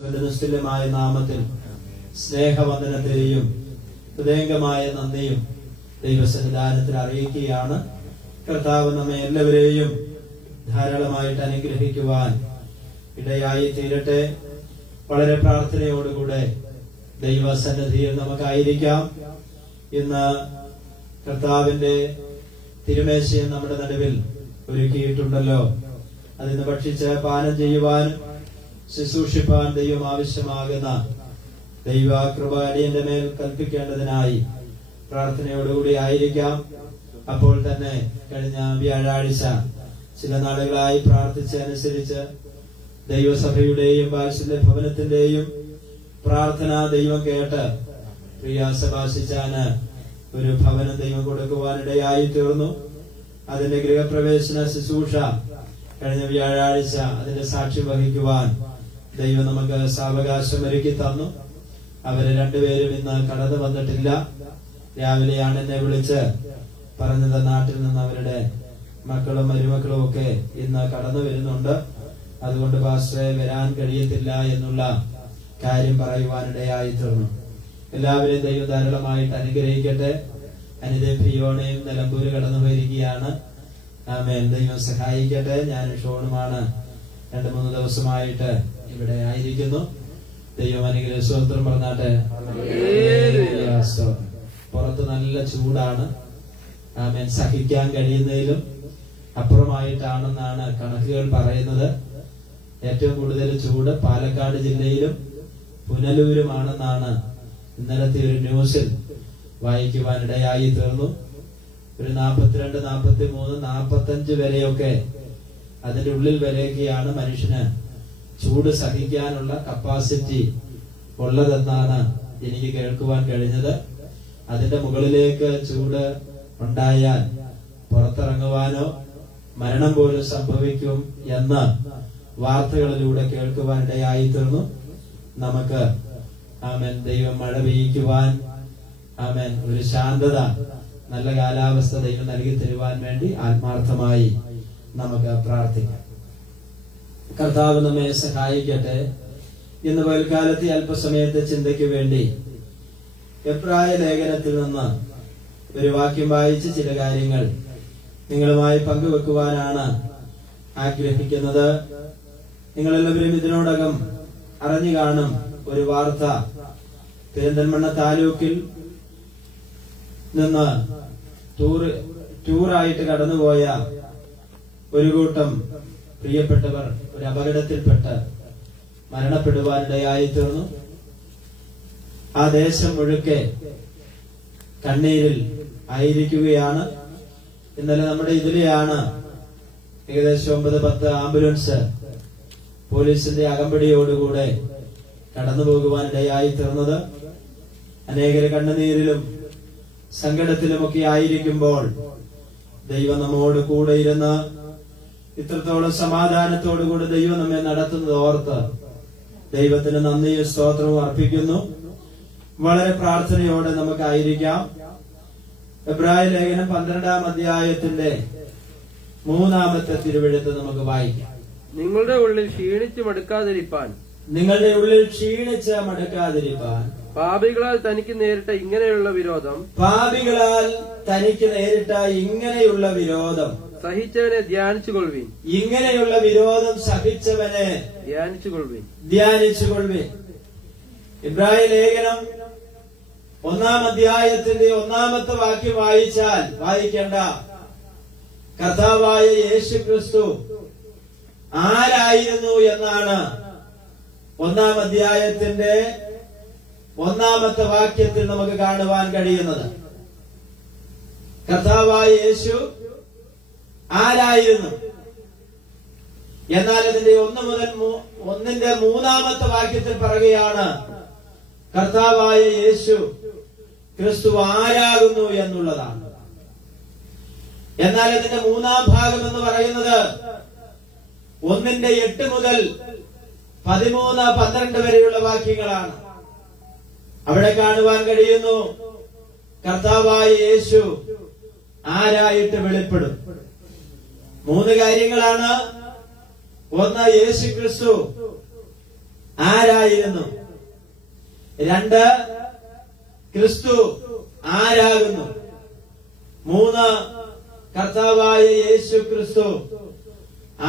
നിസ്തുല്യമായ നാമത്തിൽ സ്നേഹവന്ദനത്തെയും ഹൃദയംഗമായ നന്ദിയും ദൈവസന്നിധാനത്തിൽ അറിയിക്കുകയാണ്. കർത്താവ് നമ്മെ എല്ലാവരെയും ധാരാളമായിട്ട് അനുഗ്രഹിക്കുവാൻ ഇടയായി തീരട്ടെ. വളരെ പ്രാർത്ഥനയോടുകൂടെ ദൈവസന്നിധിയിൽ നമുക്കായിരിക്കാം. ഇന്ന് കർത്താവിന്റെ തിരുമേശയും നമ്മുടെ നടുവിൽ ഒരുക്കിയിട്ടുണ്ടല്ലോ. അതിന് ഭക്ഷിച്ച് പാനം ചെയ്യുവാനും ശുശ്രൂഷിപ്പാൻ ദൈവം ആവശ്യമാകുന്ന ദൈവകൃപ അടിയന്റെ മേൽ കൽപ്പിക്കേണ്ടതിനായി പ്രാർത്ഥനയോടുകൂടി ആയിരിക്കാം. അപ്പോൾ തന്നെ കഴിഞ്ഞ വ്യാഴാഴ്ച ചില നാളുകളായി പ്രാർത്ഥിച്ചനുസരിച്ച് ദൈവസഭയുടെയും വാത്സല്യ ഭവനത്തിന്റെയും പ്രാർത്ഥന ദൈവം കേട്ട് പ്രിയ സെബാസ്റ്റ്യന് ഒരു ഭവനം ദൈവം കൊടുക്കുവാനിടയായി തീർന്നു. അതിന്റെ ഗൃഹപ്രവേശന ശുശ്രൂഷ കഴിഞ്ഞ വ്യാഴാഴ്ച അതിന്റെ സാക്ഷി വഹിക്കുവാൻ ദൈവം നമുക്ക് സാവകാശം ഒരുക്കി തന്നു. അവര് രണ്ടുപേരും ഇന്ന് കടന്നു വന്നിട്ടില്ല. രാവിലെയാണ് എന്നെ വിളിച്ച് പറഞ്ഞത് നാട്ടിൽ നിന്ന് അവരുടെ മക്കളും മരുമക്കളും ഒക്കെ ഇന്ന് കടന്നു വരുന്നുണ്ട്, അതുകൊണ്ട് പാസ്റ്ററെ വരാൻ കഴിയത്തില്ല എന്നുള്ള കാര്യം പറയുവാനിടയായി തീർന്നു. എല്ലാവരെയും ദൈവം ധാരാളമായിട്ട് അനുഗ്രഹിക്കട്ടെ. അനിതയും ഫിയോണയും നിലമ്പൂര് കടന്നു പോയിരിക്കുകയാണ്. ആമേൻ. ദൈവം സഹായിക്കട്ടെ. ഞാൻ ഷോണുമാണ് 2-3 ദിവസമായിട്ട് ഇവിടെ ആയിരിക്കുന്നു. ദൈവം അനുഗ്രഹ സ്തോത്രം പറഞ്ഞാട്ടെ. പുറത്ത് നല്ല ചൂടാണ്. ആമേൻ. സഹിക്കാൻ കഴിയുന്നതിലും അപ്പുറമായിട്ടാണെന്നാണ് കണക്കുകൾ പറയുന്നത്. ഏറ്റവും കൂടുതൽ ചൂട് പാലക്കാട് ജില്ലയിലും പുനലൂരുമാണെന്നാണ് ഇന്നലത്തെ ഒരു ന്യൂസിൽ വായിക്കുവാനിടയായി തീർന്നു. ഒരു 42, 43, 45 വരെയൊക്കെ അതിന്റെ ഉള്ളിൽ വരെയൊക്കെയാണ് മനുഷ്യന് ചൂട് സഹിക്കാനുള്ള കപ്പാസിറ്റി ഉള്ളതെന്നാണ് എനിക്ക് കേൾക്കുവാൻ കഴിഞ്ഞത്. അതിന്റെ മുകളിലേക്ക് ചൂട് ഉണ്ടായാൽ പുറത്തിറങ്ങുവാനോ മരണം പോലും സംഭവിക്കും എന്ന് വാർത്തകളിലൂടെ കേൾക്കുവാനിടയായി തീർന്നു. നമുക്ക് ആമേൻ ദൈവം മഴ പെയ്യിക്കുവാൻ, ആമേൻ ഒരു ശാന്തത, നല്ല കാലാവസ്ഥ ദൈവം നൽകി തരുവാൻ വേണ്ടി ആത്മാർത്ഥമായി നമുക്ക് പ്രാർത്ഥിക്കാം. കർത്താവ് നമ്മെ സഹായിക്കട്ടെ. ഇന്ന് പകൽക്കാലത്തെ അല്പസമയത്തെ ചിന്തയ്ക്ക് വേണ്ടി എബ്രായ ലേഖനത്തിൽ നിന്ന് ഒരു വാക്യം വായിച്ച് ചില കാര്യങ്ങൾ നിങ്ങളുമായി പങ്കുവെക്കുവാനാണ് ആഗ്രഹിക്കുന്നത്. നിങ്ങളെല്ലാവരും ഇതിനോടകം അറിഞ്ഞു കാണും ഒരു വാർത്ത. പെരിന്തൽമണ്ണ താലൂക്കിൽ നിന്ന് ടൂറായിട്ട് കടന്നുപോയ ഒരു കൂട്ടം പ്രിയപ്പെട്ടവർ ഒരു അപകടത്തിൽപ്പെട്ട് മരണപ്പെടുവാനിടയായി തീർന്നു. ആ ദേശം മുഴുക്കെ കണ്ണീരിൽ ആയിരിക്കുകയാണ്. ഇന്നലെ നമ്മുടെ ഇതിലെയാണ് ഏകദേശം 9-10 ആംബുലൻസ് പോലീസിന്റെ അകമ്പടിയോടുകൂടെ കടന്നു പോകുവാനിടയായി തീർന്നത്. അനേകര് കണ്ണുനീരിലും സങ്കടത്തിലുമൊക്കെ ആയിരിക്കുമ്പോൾ ദൈവം നമ്മോട് കൂടെ ഇരുന്ന് ഇത്രത്തോളം സമാധാനത്തോടുകൂടി ദൈവം നമ്മെ നടത്തുന്നത് ഓർത്ത് ദൈവത്തിന് നന്ദിയും സ്തോത്രവും അർപ്പിക്കുന്നു. വളരെ പ്രാർത്ഥനയോടെ നമുക്കായിരിക്കാം. എബ്രായ ലേഖനം 12-ാം അധ്യായത്തിന്റെ 3-ാമത്തെ തിരുവെഴുത്ത് നമുക്ക് വായിക്കാം. നിങ്ങളുടെ ഉള്ളിൽ ക്ഷീണിച്ച് മടുക്കാതിരിപ്പാൻ പാപികളാൽ തനിക്ക് നേരിട്ട ഇങ്ങനെയുള്ള വിരോധം സഹിച്ചവനെ ധ്യാനിച്ചുകൊള്ളുവിൻ. ഇങ്ങനെയുള്ള വിരോധം സഹിച്ചവനെ ധ്യാനിച്ചുകൊള്ളുവിൻ. എബ്രായ ലേഖനം 1-ാം അധ്യായത്തിന്റെ 1-ാമത്തെ വാക്യം വായിക്കേണ്ട. കർത്താവായ യേശു ക്രിസ്തു ആരായിരുന്നു എന്നാണ് 1-ാം അധ്യായത്തിന്റെ 1-ാമത്തെ വാക്യത്തിൽ നമുക്ക് കാണുവാൻ കഴിയുന്നത്. കർത്താവായ യേശു ആരായിരുന്നു എന്നാൽ അതിന്റെ 1-ന്റെ 3-ാമത്തെ വാക്യത്തിൽ പറയുകയാണ് കർത്താവായ യേശു ക്രിസ്തു ആരാകുന്നു എന്നുള്ളതാണ്. എന്നാൽ ഇതിന്റെ 3-ാം ഭാഗം എന്ന് പറയുന്നത് 1-ന്റെ 8 മുതൽ 13-12 വരെയുള്ള വാക്യങ്ങളാണ്. അവിടെ കാണുവാൻ കഴിയുന്നു കർത്താവായ യേശു ആരായിട്ട് വെളിപ്പെടും. 3 കാര്യങ്ങളാണ്. ഒന്ന്, യേശു ക്രിസ്തു ആരായിരുന്നു? 2 ക്രിസ്തു ആരാകുന്നു? 3 കർത്താവായ യേശു ക്രിസ്തു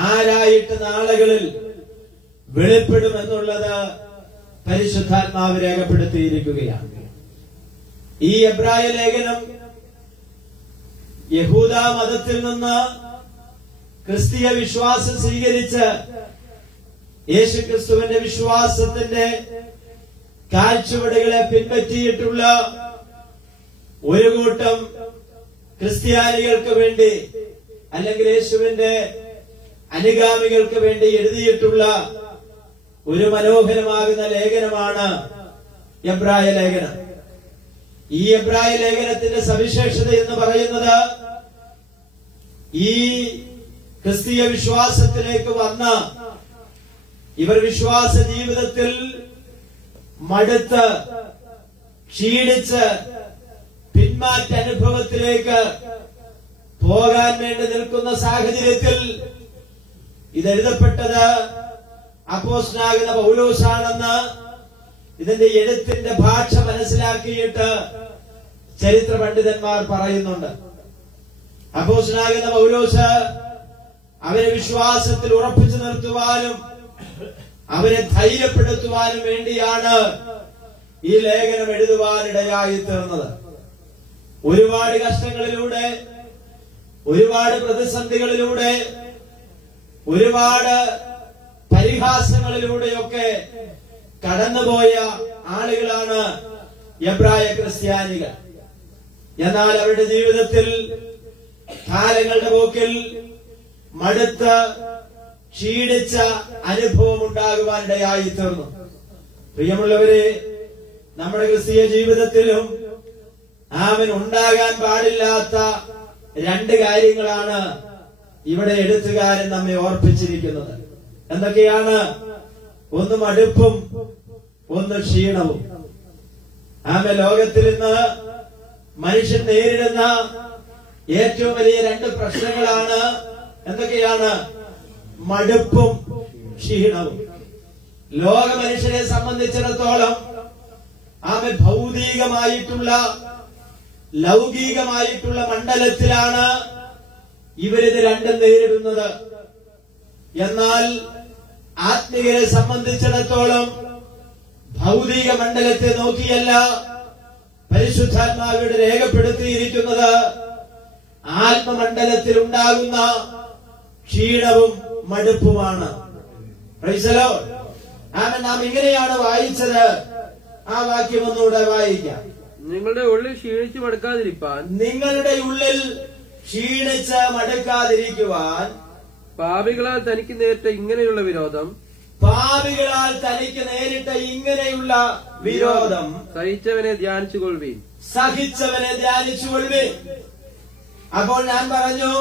ആരായിട്ട് നാളുകളിൽ വെളിപ്പെടുമെന്നുള്ളത് പരിശുദ്ധാത്മാവ് രേഖപ്പെടുത്തിയിരിക്കുകയാണ്. ഈ എബ്രായ ലേഖനം യഹൂദ മതത്തിൽ നിന്ന് ക്രിസ്തീയ വിശ്വാസം സ്വീകരിച്ച് യേശുക്രിസ്തുവിന്റെ വിശ്വാസത്തിന്റെ കാഴ്ചപ്പാടുകളെ പിൻപറ്റിയിട്ടുള്ള ഒരു കൂട്ടം ക്രിസ്ത്യാനികൾക്ക് വേണ്ടി അല്ലെങ്കിൽ യേശുവിന്റെ അനുഗാമികൾക്ക് വേണ്ടി എഴുതിയിട്ടുള്ള ഒരു മനോഹരമാകുന്ന ലേഖനമാണ് എബ്രായ ലേഖനം. ഈ എബ്രായ ലേഖനത്തിന്റെ സവിശേഷത എന്ന് പറയുന്നത് ഈ ക്രിസ്തീയ വിശ്വാസത്തിലേക്ക് വന്ന ഇവർ വിശ്വാസ ജീവിതത്തിൽ മടുത്ത് ക്ഷീണിച്ച് പിന്മാറ്റ അനുഭവത്തിലേക്ക് പോകാൻ വേണ്ടി നിൽക്കുന്ന സാഹചര്യത്തിൽ ഇതെഴുതപ്പെട്ടത് അപ്പോസ്തലനാകുന്ന പൗലോസാണെന്ന് ഇതിന്റെ എഴുത്തിന്റെ ഭാഷ മനസ്സിലാക്കിയിട്ട് ചരിത്ര പണ്ഡിതന്മാർ പറയുന്നുണ്ട്. അപ്പോസ്തലനാകുന്ന പൗലോസ് അവരെ വിശ്വാസത്തിൽ ഉറപ്പിച്ചു നിർത്തുവാനും അവരെ ധൈര്യപ്പെടുത്തുവാനും വേണ്ടിയാണ് ഈ ലേഖനം എഴുതുവാനിടയായി തീർന്നത്. ഒരുപാട് കഷ്ടങ്ങളിലൂടെ, ഒരുപാട് പ്രതിസന്ധികളിലൂടെ, ഒരുപാട് പരിഹാസങ്ങളിലൂടെയൊക്കെ കടന്നുപോയ ആളുകളാണ് എബ്രായ ക്രിസ്ത്യാനികൾ. എന്നാൽ അവരുടെ ജീവിതത്തിൽ കാലങ്ങളുടെ പോക്കിൽ മടുത്ത് ക്ഷീണിച്ച അനുഭവം ഉണ്ടാകുവാനിടയായി തീർന്നു. പ്രിയമുള്ളവരെ, നമ്മുടെ ക്രിസ്തീയ ജീവിതത്തിലും അവൻ ഉണ്ടാകാൻ പാടില്ലാത്ത 2 കാര്യങ്ങളാണ് ഇവിടെ എഴുത്തുകാരൻ നമ്മെ ഓർപ്പിച്ചിരിക്കുന്നത്. എന്തൊക്കെയാണ്? 1 മടുപ്പും 1 ക്ഷീണവും. ലോകത്തിൽ ഇന്ന് മനുഷ്യൻ നേരിടുന്ന ഏറ്റവും വലിയ 2 പ്രശ്നങ്ങളാണ്. എന്തൊക്കെയാണ്? മടുപ്പും ക്ഷീണവും. ലോക മനുഷ്യരെ സംബന്ധിച്ചിടത്തോളം ഭൗതികമായിട്ടുള്ള ലൗകികമായിട്ടുള്ള മണ്ഡലത്തിലാണ് ഇവരിത് 2 നേരിടുന്നത്. എന്നാൽ ആത്മീയരെ സംബന്ധിച്ചിടത്തോളം ഭൗതിക മണ്ഡലത്തെ നോക്കിയല്ല പരിശുദ്ധാത്മാവിവിടെ രേഖപ്പെടുത്തിയിരിക്കുന്നത് ആത്മമണ്ഡലത്തിൽ ഉണ്ടാകുന്ന ക്ഷീണവും മടുപ്പുമാണ്. നാം ഇങ്ങനെയാണ് വായിച്ചത്. ആ വാക്യം ഒന്നുകൂടെ വായിക്കാം. നിങ്ങളുടെ ഉള്ളിൽ ക്ഷീണിച്ചു മടുക്കാതിരിപ്പാൻ, നിങ്ങളുടെ ഉള്ളിൽ ക്ഷീണിച്ച് മടുക്കാതിരിക്കുവാൻ, പാപികളാൽ തനിക്ക് നേരിട്ട ഇങ്ങനെയുള്ള വിരോധം, പാപികളാൽ തനിക്ക് നേരിട്ട ഇങ്ങനെയുള്ള വിരോധം സഹിച്ചവനെ ധ്യാനിച്ചുകൊള്ളുവീൻ, സഹിച്ചവനെ ധ്യാനിച്ചുകൊള്ളുവീൻ. അപ്പോൾ ഞാൻ പറഞ്ഞു,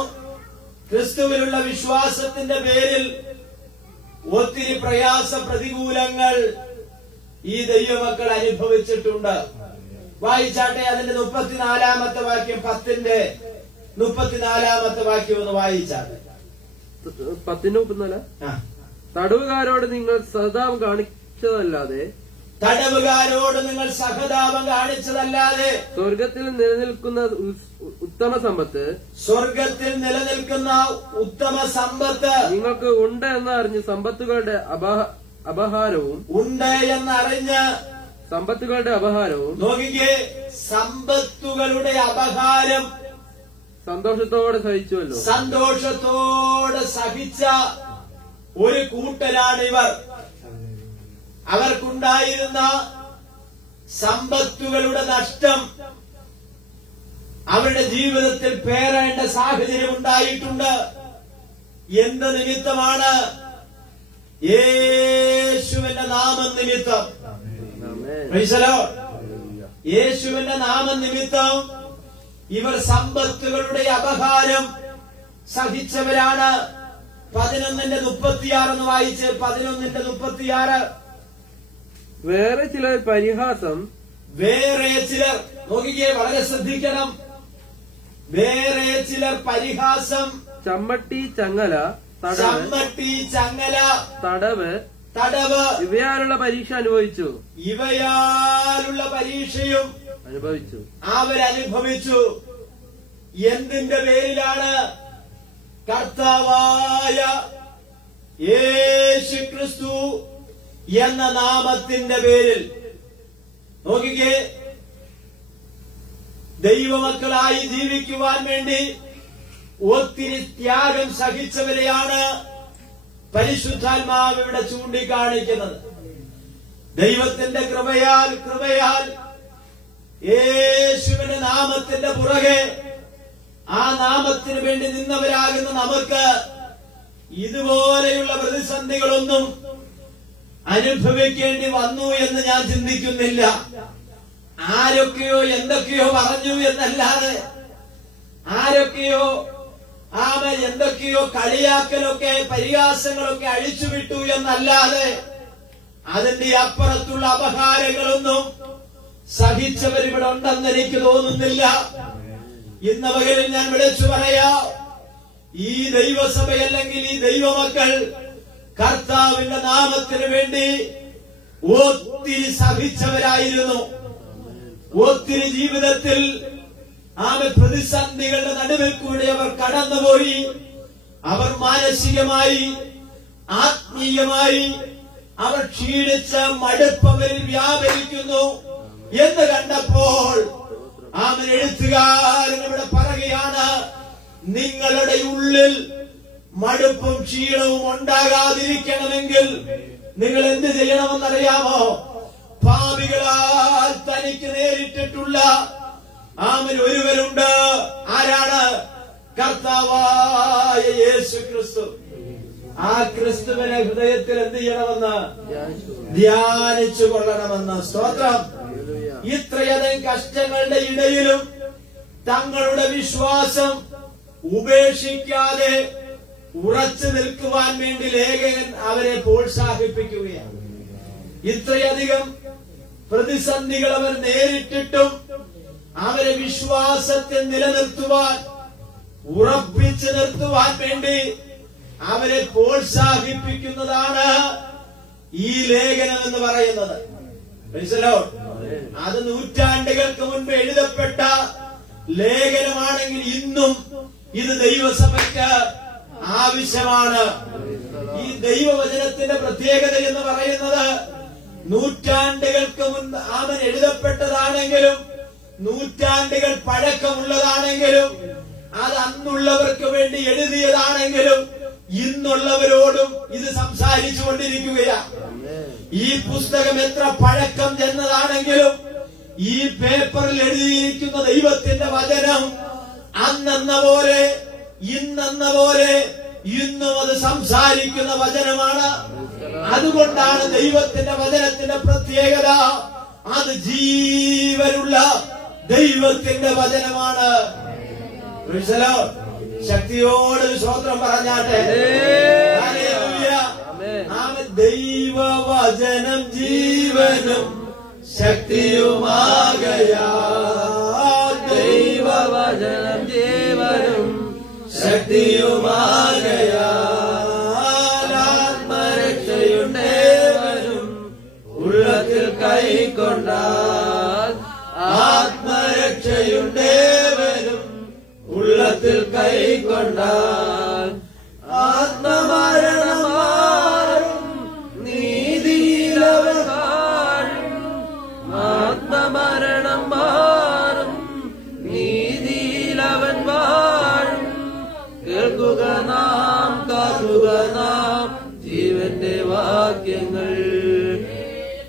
ക്രിസ്തുവിലുള്ള വിശ്വാസത്തിന്റെ പേരിൽ ഒത്തിരി പ്രയാസ പ്രതികൂലങ്ങൾ ഈ ദൈവമക്കൾ അനുഭവിച്ചിട്ടുണ്ട്. വായിച്ചാട്ടെ, അതിന്റെ 34-ാമത്തെ വാക്യം, 10-ന്റെ 34-ാമത്തെ വാക്യം ഒന്ന് വായിച്ചാട്ടെ. 10-34. തടവുകാരോട് നിങ്ങൾ സഹതാപം കാണിച്ചതല്ലാതെ, തടവുകാരോട് നിങ്ങൾ സഹതാപം കാണിച്ചതല്ലാതെ, സ്വർഗത്തിൽ നിലനിൽക്കുന്ന ഉത്തമ സമ്പത്ത്, സ്വർഗത്തിൽ നിലനിൽക്കുന്ന ഉത്തമ സമ്പത്ത് നിങ്ങൾക്ക് ഉണ്ട് എന്നറിഞ്ഞ് സമ്പത്തുകളുടെ അപഹാരവും, ഉണ്ട് എന്നറിഞ്ഞ് സമ്പത്തുകളുടെ അപഹാരവും, നോക്കിക്കേ, സമ്പത്തുകളുടെ അപഹാരം സന്തോഷത്തോടെ സഹിച്ചുവല്ലോ. സന്തോഷത്തോടെ സഹിച്ച ഒരു കൂട്ടരാണ് ഇവർ. അവർക്കുണ്ടായിരുന്ന സമ്പത്തുകളുടെ നഷ്ടം അവരുടെ ജീവിതത്തിൽ പേറേണ്ട സാഹചര്യം ഉണ്ടായിട്ടുണ്ട്. എന്ത് നിമിത്തമാണ്? യേശുവിന്റെ നാമം നിമിത്തം. യേശുവിന്റെ നാമം നിമിത്തം ഇവർ സമ്പത്തുകളുടെ അപഹാരം സഹിച്ചവരാണ്. 11-36 എന്ന് വായിച്ച്. 11-36. വേറെ ചിലർ പരിഹാസം, വേറെ ചിലർ, നോക്കിക്കേ, വളരെ ശ്രദ്ധിക്കണം. വേറെ ചിലർ പരിഹാസം, ചമ്മട്ടി ചങ്ങല, ചമ്മട്ടി ചങ്ങല, തടവ്, തടവ്, ഇവയാലുള്ള പരീക്ഷ അനുഭവിച്ചു. ഇവയാലുള്ള പരീക്ഷയും അവരനുഭവിച്ചു. എന്തിന്റെ പേരിലാണ്? കർത്താവായ യേശു ക്രിസ്തു എന്ന നാമത്തിന്റെ പേരിൽ. നോക്കിക്കേ, ദൈവമക്കളായി ജീവിക്കുവാൻ വേണ്ടി ഒത്തിരി ത്യാഗം സഹിച്ചവരെയാണ് പരിശുദ്ധാത്മാവ് ഇവിടെ ചൂണ്ടിക്കാണിക്കുന്നത്. ദൈവത്തിന്റെ കൃപയാൽ യേശുവിന്റെ നാമത്തിന്റെ പുറകെ ആ നാമത്തിന് വേണ്ടി നിന്നവരാകുന്ന നമുക്ക് ഇതുപോലെയുള്ള പ്രതിസന്ധികളൊന്നും അനുഭവിക്കേണ്ടി വന്നു എന്ന് ഞാൻ ചിന്തിക്കുന്നില്ല. ആരൊക്കെയോ എന്തൊക്കെയോ പറഞ്ഞു എന്നല്ലാതെ, ആരൊക്കെയോ എന്തൊക്കെയോ കളിയാക്കലൊക്കെ പരിഹാസങ്ങളൊക്കെ അഴിച്ചുവിട്ടു എന്നല്ലാതെ അതിന്റെ അപ്പുറത്തുള്ള അപകാരങ്ങളൊന്നും സഹിച്ചവരിവിടെ ഉണ്ടെന്ന് എനിക്ക് തോന്നുന്നില്ല. ഇന്ന് പകലിൽ ഞാൻ വിളിച്ചു പറയാം, ഈ ദൈവസഭയല്ലെങ്കിൽ ഈ ദൈവമക്കൾ കർത്താവിന്റെ നാമത്തിന് വേണ്ടി ഒത്തിരി സഹിച്ചവരായിരുന്നു. ഒത്തിരി ജീവിതത്തിൽ പ്രതിസന്ധികളുടെ നടുവിൽ കൂടി അവർ കടന്നുപോയി. അവർ മാനസികമായി, ആത്മീയമായി അവർ ക്ഷീണിച്ച മടുപ്പവരിൽ വ്യാപരിക്കുന്നു എന്ന് കണ്ടപ്പോൾ എഴുത്തുകാരൻ ഇവിടെ പറയുകയാണ്, നിങ്ങളുടെ ഉള്ളിൽ മടുപ്പും ക്ഷീണവും ഉണ്ടാകാതിരിക്കണമെങ്കിൽ നിങ്ങൾ എന്ത് ചെയ്യണമെന്നറിയാമോ? പാപികളാൽ തനിക്ക് നേരിട്ടിട്ടുള്ള ഒരുവരുണ്ട്. ആരാണ്? കർത്താവായ യേശു ക്രിസ്തു. ആ ക്രിസ്തുവിനെ ഹൃദയത്തിൽ എന്ത് ചെയ്യണമെന്ന്? ധ്യാനിച്ചു കൊള്ളണമെന്ന്. സ്തോത്രം. ഇത്രയധികം കഷ്ടങ്ങളുടെ ഇടയിലും തങ്ങളുടെ വിശ്വാസം ഉപേക്ഷിക്കാതെ ഉറച്ചു നിൽക്കുവാൻ വേണ്ടി ലേഖകൻ അവരെ പ്രോത്സാഹിപ്പിക്കുകയാണ്. ഇത്രയധികം പ്രതിസന്ധികൾ അവർ നേരിട്ടിട്ടും അവരെ വിശ്വാസത്തിൽ നിലനിർത്തുവാൻ, ഉറപ്പിച്ചു നിർത്തുവാൻ വേണ്ടി അവരെ പ്രോത്സാഹിപ്പിക്കുന്നതാണ് ഈ ലേഖനം എന്ന് പറയുന്നത്. അത് നൂറ്റാണ്ടുകൾക്ക് മുൻപ് എഴുതപ്പെട്ട ലേഖനമാണെങ്കിൽ ഇന്നും ഇത് ദൈവസഭയ്ക്ക് ആവശ്യമാണ്. ഈ ദൈവവചനത്തിന്റെ പ്രത്യേകത എന്ന് പറയുന്നത് നൂറ്റാണ്ടുകൾക്ക് മുൻപ് എഴുതപ്പെട്ടതാണെങ്കിലും നൂറ്റാണ്ടുകൾ പഴക്കമുള്ളതാണെങ്കിലും അത് അന്നുള്ളവർക്ക് വേണ്ടി എഴുതിയതാണെങ്കിലും ഇന്നുള്ളവരോടും ഇത് സംസാരിച്ചു കൊണ്ടിരിക്കുകയാണ്. ഈ പുസ്തകം എത്ര പഴക്കം ചെന്നതാണെങ്കിലും ഈ പേപ്പറിൽ എഴുതിയിരിക്കുന്ന ദൈവത്തിന്റെ വചനം അന്നെന്ന പോലെ ഇന്നെന്ന പോലെ ഇന്നും അത് സംസാരിക്കുന്ന വചനമാണ്. അതുകൊണ്ടാണ് ദൈവത്തിന്റെ വചനത്തിന്റെ പ്രത്യേകത. അത് ജീവനുള്ള ദൈവത്തിന്റെ വചനമാണ്. ശക്തിയോട് സ്തോത്രം പറഞ്ഞാട്ടെ. ദൈവവചനം ജീവനും ശക്തിയുമാകയാ. ദൈവവചനം ജീവനും ശക്തിയുമാകയാ. ആത്മരക്ഷയുണ്ടേവനും ഉള്ളത്തിൽ കൈക്കൊണ്ടാൽ. ആത്മരക്ഷയുണ്ടേവനും ഉള്ളത്തിൽ കൈക്കൊണ്ടാൽ. ആത്മമരണം മാറും, നീതിയിലവൻ വാഴും. ആത്മമരണം മാറും, നീതിയിലവൻ വാഴും. കേൾക്കുക നാം, കാക്കുക നാം ജീവന്റെ വാക്യങ്ങൾ.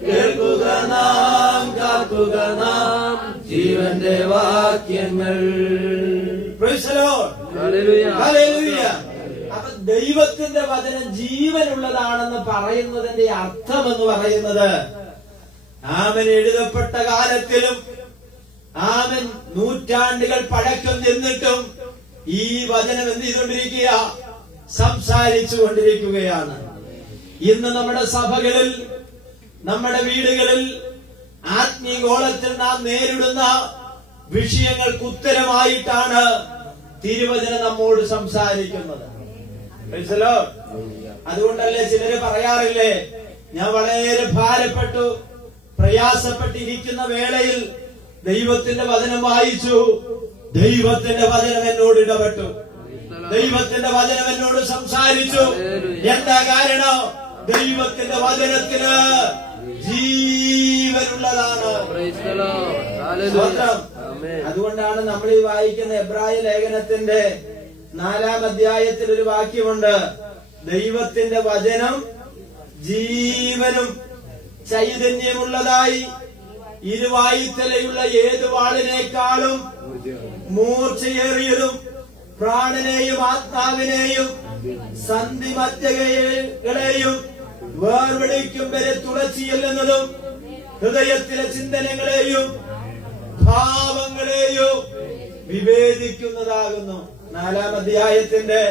കേൾക്കുക നാം, കാക്കുക നാം ജീവന്റെ വാക്യങ്ങൾ. അപ്പൊ ദൈവത്തിന്റെ വചനം ജീവനുള്ളതാണെന്ന് പറയുന്നതിന്റെ അർത്ഥം എന്ന് പറയുന്നത് ആമൻ എഴുതപ്പെട്ട കാലത്തിലും ആമൻ നൂറ്റാണ്ടുകൾ പഴക്കം ചെന്നിട്ടും ഈ വചനം എന്ത് ചെയ്തുകൊണ്ടിരിക്കുക? സംസാരിച്ചു കൊണ്ടിരിക്കുകയാണ്. ഇന്ന് നമ്മുടെ സഭകളിൽ, നമ്മുടെ വീടുകളിൽ, ആത്മീയഗോളത്തിൽ നാം നേരിടുന്ന വിഷയങ്ങൾക്ക് ഉത്തരമായിട്ടാണ് തിരുവചനം നമ്മോട് സംസാരിക്കുന്നത്. അതുകൊണ്ടല്ലേ ചിലര് പറയാറില്ലേ, ഞാൻ വളരെ ഭാരപ്പെട്ടു പ്രയാസപ്പെട്ടിരിക്കുന്ന വേളയിൽ ദൈവത്തിന്റെ വചനം വായിച്ചു. ദൈവത്തിന്റെ വചനം എന്നോട് ഇടപെട്ടു. ദൈവത്തിന്റെ വചനം എന്നോട് സംസാരിച്ചു. എന്താ കാരണം? ദൈവത്തിന്റെ വചനത്തിന് ജീവനുള്ളതാണ്. അതുകൊണ്ടാണ് നമ്മൾ ഈ വായിക്കുന്ന എബ്രായ ലേഖനത്തിന്റെ 4-ാം അധ്യായത്തിൽ ഒരു വാക്യമുണ്ട്. ദൈവത്തിന്റെ വചനം ജീവനും ചൈതന്യമുള്ളതായി ഇരുവായുത്തലയുള്ള ഏത് വാളിനേക്കാളും മൂർച്ചയേറിയതും പ്രാണനെയും ആത്മാവിനെയും സന്ധിമജ്ജകളെയും വേർപിടിക്കും വരെ തുളച്ചു ചെല്ലുന്നതും ഹൃദയത്തിലെ ചിന്തനങ്ങളെയും ഭാവങ്ങളെയും വിവേചിക്കുന്നതാകുന്നു. 4-ാം അധ്യായത്തിന്റെ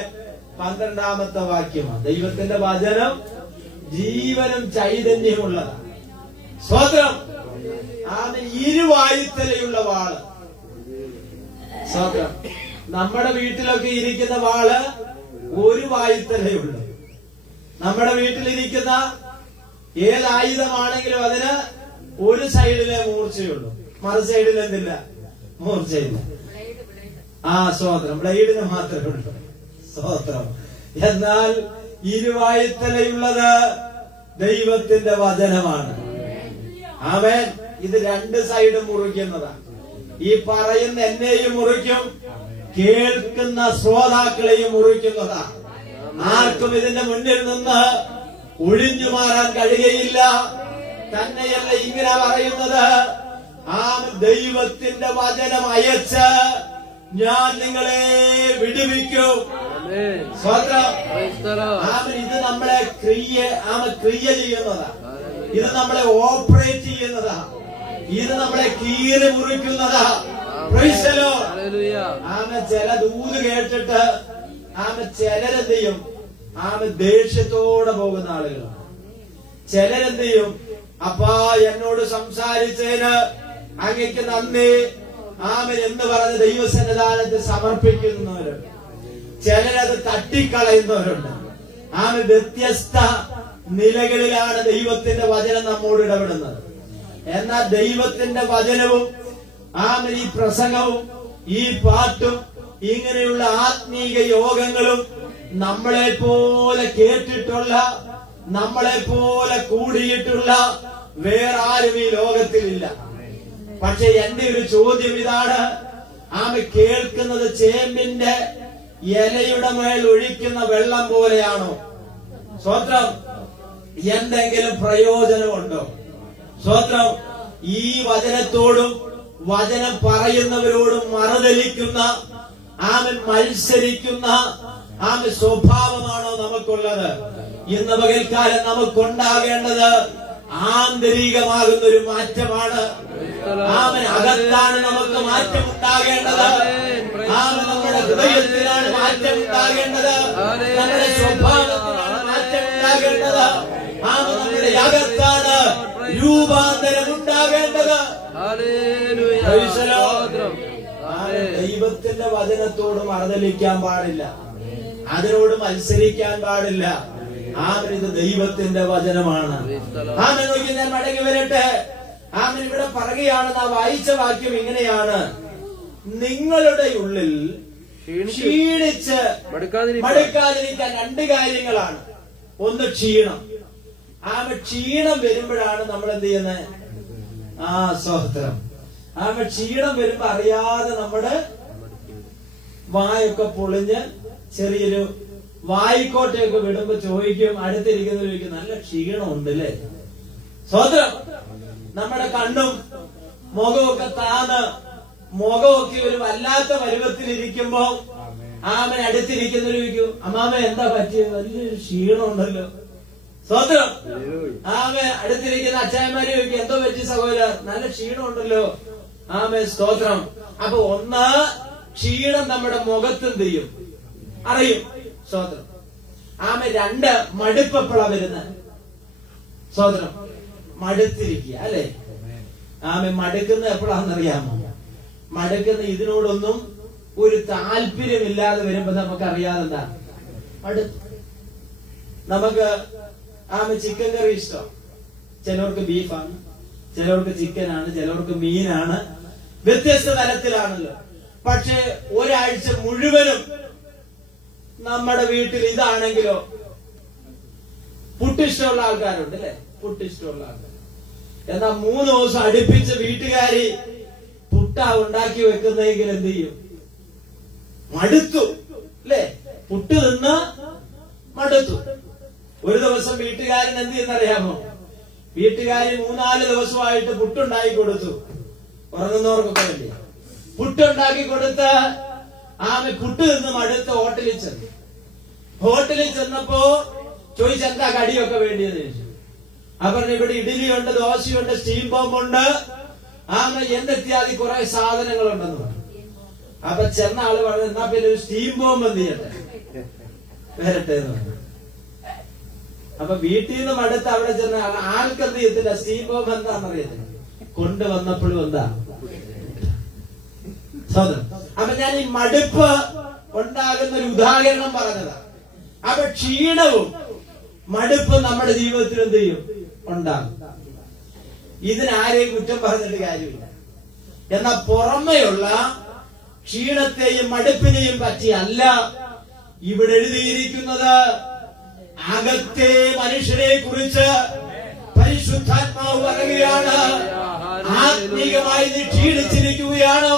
12-ാമത്തെ വാക്യമാണ്. ദൈവത്തിന്റെ വചനം ജീവനും ചൈതന്യമുള്ളതാണ്. സ്വതന്ത്രം ഇരുവായുത്തലയുള്ള വാള്. സ്വതന്ത്രം നമ്മുടെ വീട്ടിലൊക്കെ ഇരിക്കുന്ന വാള് ഒരു വായുത്തലയുള്ളൂ. നമ്മുടെ വീട്ടിലിരിക്കുന്ന ഏതായുധമാണെങ്കിലും അതിന് ഒരു സൈഡിലെ മൂർച്ചയുള്ളൂ, മറു സൈഡിൽ എന്തില്ല, മൂർച്ചയില്ല. സ്വതന്ത്രം ബ്ലേഡിന് മാത്രമേ ഉള്ളൂ. സ്വതന്ത്രം. എന്നാൽ ഇരുവായുത്തലയുള്ളത് ദൈവത്തിന്റെ വചനമാണ്. ആമേൻ. ഇത് രണ്ട് സൈഡും മുറിക്കുന്നതാണ്. ഈ പറയുന്ന എന്നെയും മുറിക്കും, കേൾക്കുന്ന ശ്രോതാക്കളെയും മുറിക്കുന്നതാണ്. ആർക്കും ഇതിന്റെ മുന്നിൽ നിന്ന് ഒഴിഞ്ഞു മാറാൻ കഴിയുകയില്ല. തന്നെയല്ല ഇങ്ങനെ പറയുന്നത്, ആ ദൈവത്തിന്റെ വചനം അയച്ച് ഞാൻ നിങ്ങളെ വിടുവിക്കും. ഇത് നമ്മളെ ക്രിയ ചെയ്യുന്നതാ. ഇത് നമ്മളെ ഓപ്പറേറ്റ് ചെയ്യുന്നതാ. ഇത് നമ്മളെ കീറി മുറിക്കുന്നതാ. ചില ദൂത് കേട്ടിട്ട് ചിലരെന്ത് ചെയ്യും? ദേഷ്യത്തോടെ പോകുന്ന ആളുകളാണ്. ചിലരെന്ത് ചെയ്യും? അപ്പാ എന്നോട് സംസാരിച്ചതിന് അങ്ങക്ക് നന്ദി എന്ന് പറഞ്ഞ് ദൈവസന്നിധാനത്തിൽ സമർപ്പിക്കുന്നവരുണ്ട്. ചിലരത് തട്ടിക്കളയുന്നവരുണ്ട്. വ്യത്യസ്ത നിലകളിലാണ് ദൈവത്തിന്റെ വചനം നമ്മോട് ഇടപെടുന്നത്. എന്നാൽ ദൈവത്തിന്റെ വചനവും ഈ പ്രസംഗവും ഈ പാട്ടും ഇങ്ങനെയുള്ള ആത്മീക യോഗങ്ങളും നമ്മളെ പോലെ കേട്ടിട്ടുള്ള, നമ്മളെ പോലെ കൂടിയിട്ടുള്ള വേറെ ആരും ഈ ലോകത്തിലില്ല. പക്ഷെ എന്റെ ഒരു ചോദ്യം ഇതാണ്, കേൾക്കുന്നത് ചേമ്പിന്റെ ഇലയുടെ മേൽ ഒഴിക്കുന്ന വെള്ളം പോലെയാണോ? സ്വത്രം എന്തെങ്കിലും പ്രയോജനമുണ്ടോ? സ്വത്രം ഈ വചനത്തോടും വചനം പറയുന്നവരോടും മറുതലിക്കുന്ന മത്സരിക്കുന്ന സ്വഭാവമാണോ നമുക്കുള്ളത്? ഇന്ന് പകൽക്കാലം നമുക്കുണ്ടാകേണ്ടത് ആന്തരികമാകുന്ന ഒരു മാറ്റമാണ്. അകത്താണ് നമുക്ക് മാറ്റം ഉണ്ടാകേണ്ടത്. നമ്മുടെ ഹൃദയത്തിലാണ് മാറ്റം ഉണ്ടാകേണ്ടത്. നമ്മുടെ സ്വഭാവത്തിലാണ് മാറ്റം ഉണ്ടാകേണ്ടത്. നമ്മുടെ അകത്താണ് രൂപാന്തരം ഉണ്ടാകേണ്ടത്. ദൈവത്തിന്റെ വചനത്തോട് മറുതലിക്കാൻ പാടില്ല, അതിനോട് മത്സരിക്കാൻ പാടില്ല. ഇത് ദൈവത്തിന്റെ വചനമാണ്. ഞാൻ മടങ്ങി വരട്ടെ. ഇവിടെ പറയുകയാണ്, നാം വായിച്ച വാക്യം ഇങ്ങനെയാണ്: നിങ്ങളുടെ ഉള്ളിൽ ക്ഷീണിച്ച് മടുക്കാതിരിക്കാൻ രണ്ട് കാര്യങ്ങളാണ്. ഒന്ന് ക്ഷീണം. ക്ഷീണം വരുമ്പോഴാണ് നമ്മൾ എന്ത് ചെയ്യുന്നത്? സ്തോത്രം. ക്ഷീണം വരുമ്പോ അറിയാതെ നമ്മുടെ വായൊക്കെ പൊളിഞ്ഞ് ചെറിയൊരു വായിക്കോട്ടയൊക്കെ വിടുമ്പോ ചോദിക്കും, അടുത്തിരിക്കുന്ന ചോദിക്കും, നല്ല ക്ഷീണമുണ്ട് അല്ലേ? സ്തോത്രം. നമ്മുടെ കണ്ണും മുഖമൊക്കെ താന്ന് മുഖമൊക്കെ ഒരു വല്ലാത്ത പരുവത്തിലിരിക്കുമ്പോ അടുത്തിരിക്കുന്നവർ ചോദിക്കും, അമ്മാമ എന്താ പറ്റിയത്? വലിയൊരു ക്ഷീണമുണ്ടല്ലോ. സ്തോത്രം. അടുത്തിരിക്കുന്ന അച്ചായന്മാര് ചോദിക്കും, എന്തോ പറ്റി സഹോദരൻ? നല്ല ക്ഷീണമുണ്ടല്ലോ. സ്തോത്രം. അപ്പൊ ഒന്ന്, ക്ഷീണം നമ്മുടെ മുഖത്തെന്ത് ചെയ്യും? അറിയും. സ്തോത്രം. രണ്ട്, മടുപ്പെപ്പോഴാ വരുന്നത്? സ്തോത്രം. മടുത്തിരിക്കുക അല്ലെ? മടുക്കുന്ന എപ്പോഴാണെന്നറിയാമോ? മടുക്കുന്ന ഇതിനോടൊന്നും ഒരു താല്പര്യമില്ലാതെ വരുമ്പോ നമുക്കറിയാതെ എന്താ? നമുക്ക് ചിക്കൻ കറി ഇഷ്ടം. ചിലർക്ക് ബീഫാണ്, ചിലർക്ക് ചിക്കനാണ്, ചിലർക്ക് മീനാണ്, വ്യത്യസ്ത തരത്തിലാണല്ലോ. പക്ഷെ ഒരാഴ്ച മുഴുവനും നമ്മുടെ വീട്ടിൽ ഇതാണെങ്കിലോ, പുട്ടിഷ്ടമുള്ള ആൾക്കാരുണ്ട് അല്ലെ, പുട്ടിഷ്ടമുള്ള ആൾക്കാർ. എന്നാൽ 3 ദിവസം അടുപ്പിച്ച് വീട്ടുകാരി പുട്ടാ ഉണ്ടാക്കി വെക്കുന്നതെങ്കിൽ എന്ത് ചെയ്യും? മടുത്തു അല്ലെ, പുട്ട് നിന്ന് മടുത്തു. ഒരു ദിവസം വീട്ടുകാരൻ എന്ത് ചെയ്യുന്നറിയാമോ? വീട്ടുകാരി 3-4 ദിവസമായിട്ട് പുട്ടുണ്ടാക്കി കൊടുത്തു, ഉറങ്ങുന്നവർക്കൊക്കെ വേണ്ടി പുട്ടുണ്ടാക്കി കൊടുത്ത് പുട്ട് നിന്ന് മടുത്ത് ഹോട്ടലിൽ ചെന്നു. ഹോട്ടലിൽ ചെന്നപ്പോ ചോദിച്ചെന്താ കടിയൊക്കെ വേണ്ടിയെന്ന് ചോദിച്ചു. അപ്പൊ ഇവിടെ ഇഡ്ഡലിയുണ്ട്, ദോശയുണ്ട്, സ്റ്റീം ബോംബുണ്ട്, എന്തെത്തിയാതി കുറെ സാധനങ്ങളുണ്ടെന്ന് പറഞ്ഞു. അപ്പൊ ചെന്ന ആള് പറഞ്ഞു, എന്നാ പിന്നെ ഒരു സ്റ്റീം ബോംബ് എന്ത് ചെയ്യട്ടെ, വരട്ടെ എന്ന് പറഞ്ഞു. അപ്പൊ വീട്ടിൽ നിന്ന് മടുത്ത് അവിടെ ചെന്ന ആൾക്കെന്ത് ചെയ്യത്തില്ല, സ്റ്റീം ബോംബ് എന്താണെന്നറിയത്തില്ല. കൊണ്ടുവന്നപ്പോഴും എന്താ സ്വതം. അപ്പൊ ഞാൻ ഈ മടുപ്പ് ഉണ്ടാകുന്ന ഒരു ഉദാഹരണം പറഞ്ഞതാ. അപ്പൊ ക്ഷീണവും മടുപ്പും നമ്മുടെ ജീവിതത്തിൽ എന്ത് ചെയ്യും? ഉണ്ടാകും. ഇതിനാരെയും കുറ്റം പറഞ്ഞിട്ട് കാര്യമില്ല. എന്നാൽ പുറമെയുള്ള ക്ഷീണത്തെയും മടുപ്പിനെയും പറ്റിയല്ല ഇവിടെ എഴുതിയിരിക്കുന്നത്. അകത്തെ മനുഷ്യനെ കുറിച്ച് പരിശുദ്ധാത്മാവ് പറയുകയാണ്. ആത്മീകമായി നീ ക്ഷീണിച്ചിരിക്കുകയാണോ?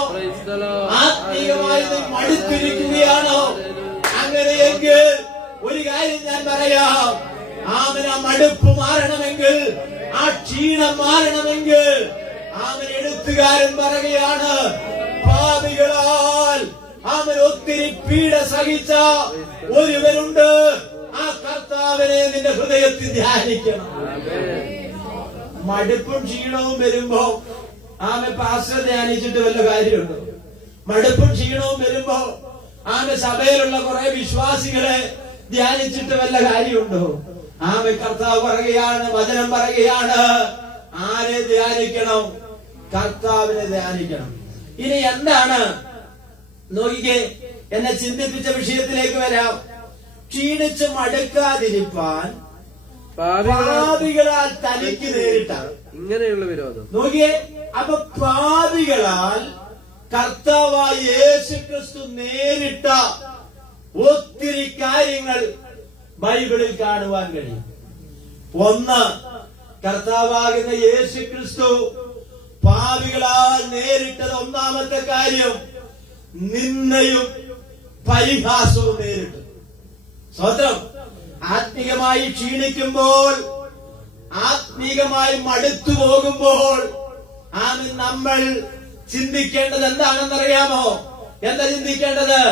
ആത്മീകമായി നീ മടുത്തിരിക്കുകയാണോ? അങ്ങനെയെങ്കിൽ ഒരു കാര്യം ഞാൻ പറയാം, ആ മടുപ്പ് മാറണമെങ്കിൽ, ആ ക്ഷീണം മാറണമെങ്കിൽ എഴുത്തുകാരൻ പറയുകയാണ്, പാപികളാൽ ഒത്തിരി പീഡ സഹിച്ച ഒരുവനുണ്ട്, ആ കർത്താവിനെ നിന്റെ ഹൃദയത്തിൽ ധ്യാനിക്കണം. മടുപ്പും ക്ഷീണവും വരുമ്പോ പാസ്റ്റർ ധ്യാനിച്ചിട്ട് വല്ല കാര്യമുണ്ടോ? മടുപ്പും ക്ഷീണവും വരുമ്പോ സഭയിലുള്ള കുറെ വിശ്വാസികളെ ധ്യാനിച്ചിട്ട് വല്ല കാര്യമുണ്ടോ? കർത്താവ് പറയുകയാണ്, വചനം പറയുകയാണ്, ആരെ ധ്യാനിക്കണം? കർത്താവിനെ ധ്യാനിക്കണം. ഇനി എന്താണ് നോക്കിക്കേ, എന്നെ ചിന്തിപ്പിച്ച വിഷയത്തിലേക്ക് വരാം. ക്ഷീണിച്ച് മടുക്കാതിരിപ്പാൻ പാപികളാൽ തനിക്ക് നേരിട്ടാണ് ഇങ്ങനെയുള്ള വിരോധം. നോക്കിയേ, അപ്പൊ പാപികളാൽ കർത്താവായ യേശു ക്രിസ്തു നേരിട്ട ഒത്തിരി കാര്യങ്ങൾ ബൈബിളിൽ കാണുവാൻ കഴിയും. ഒന്ന്, കർത്താവാകുന്ന യേശു ക്രിസ്തു പാപികളാൽ നേരിട്ടത് ഒന്നാമത്തെ കാര്യം, നിന്ദയും പരിഹാസവും നേരിട്ടു. സ്വതം ആത്മീകമായി ക്ഷീണിക്കുമ്പോൾ, ആത്മീകമായി മടുത്തു പോകുമ്പോൾ നമ്മൾ ചിന്തിക്കേണ്ടത് എന്താണെന്നറിയാമോ? എന്താ ചിന്തിക്കേണ്ടത്?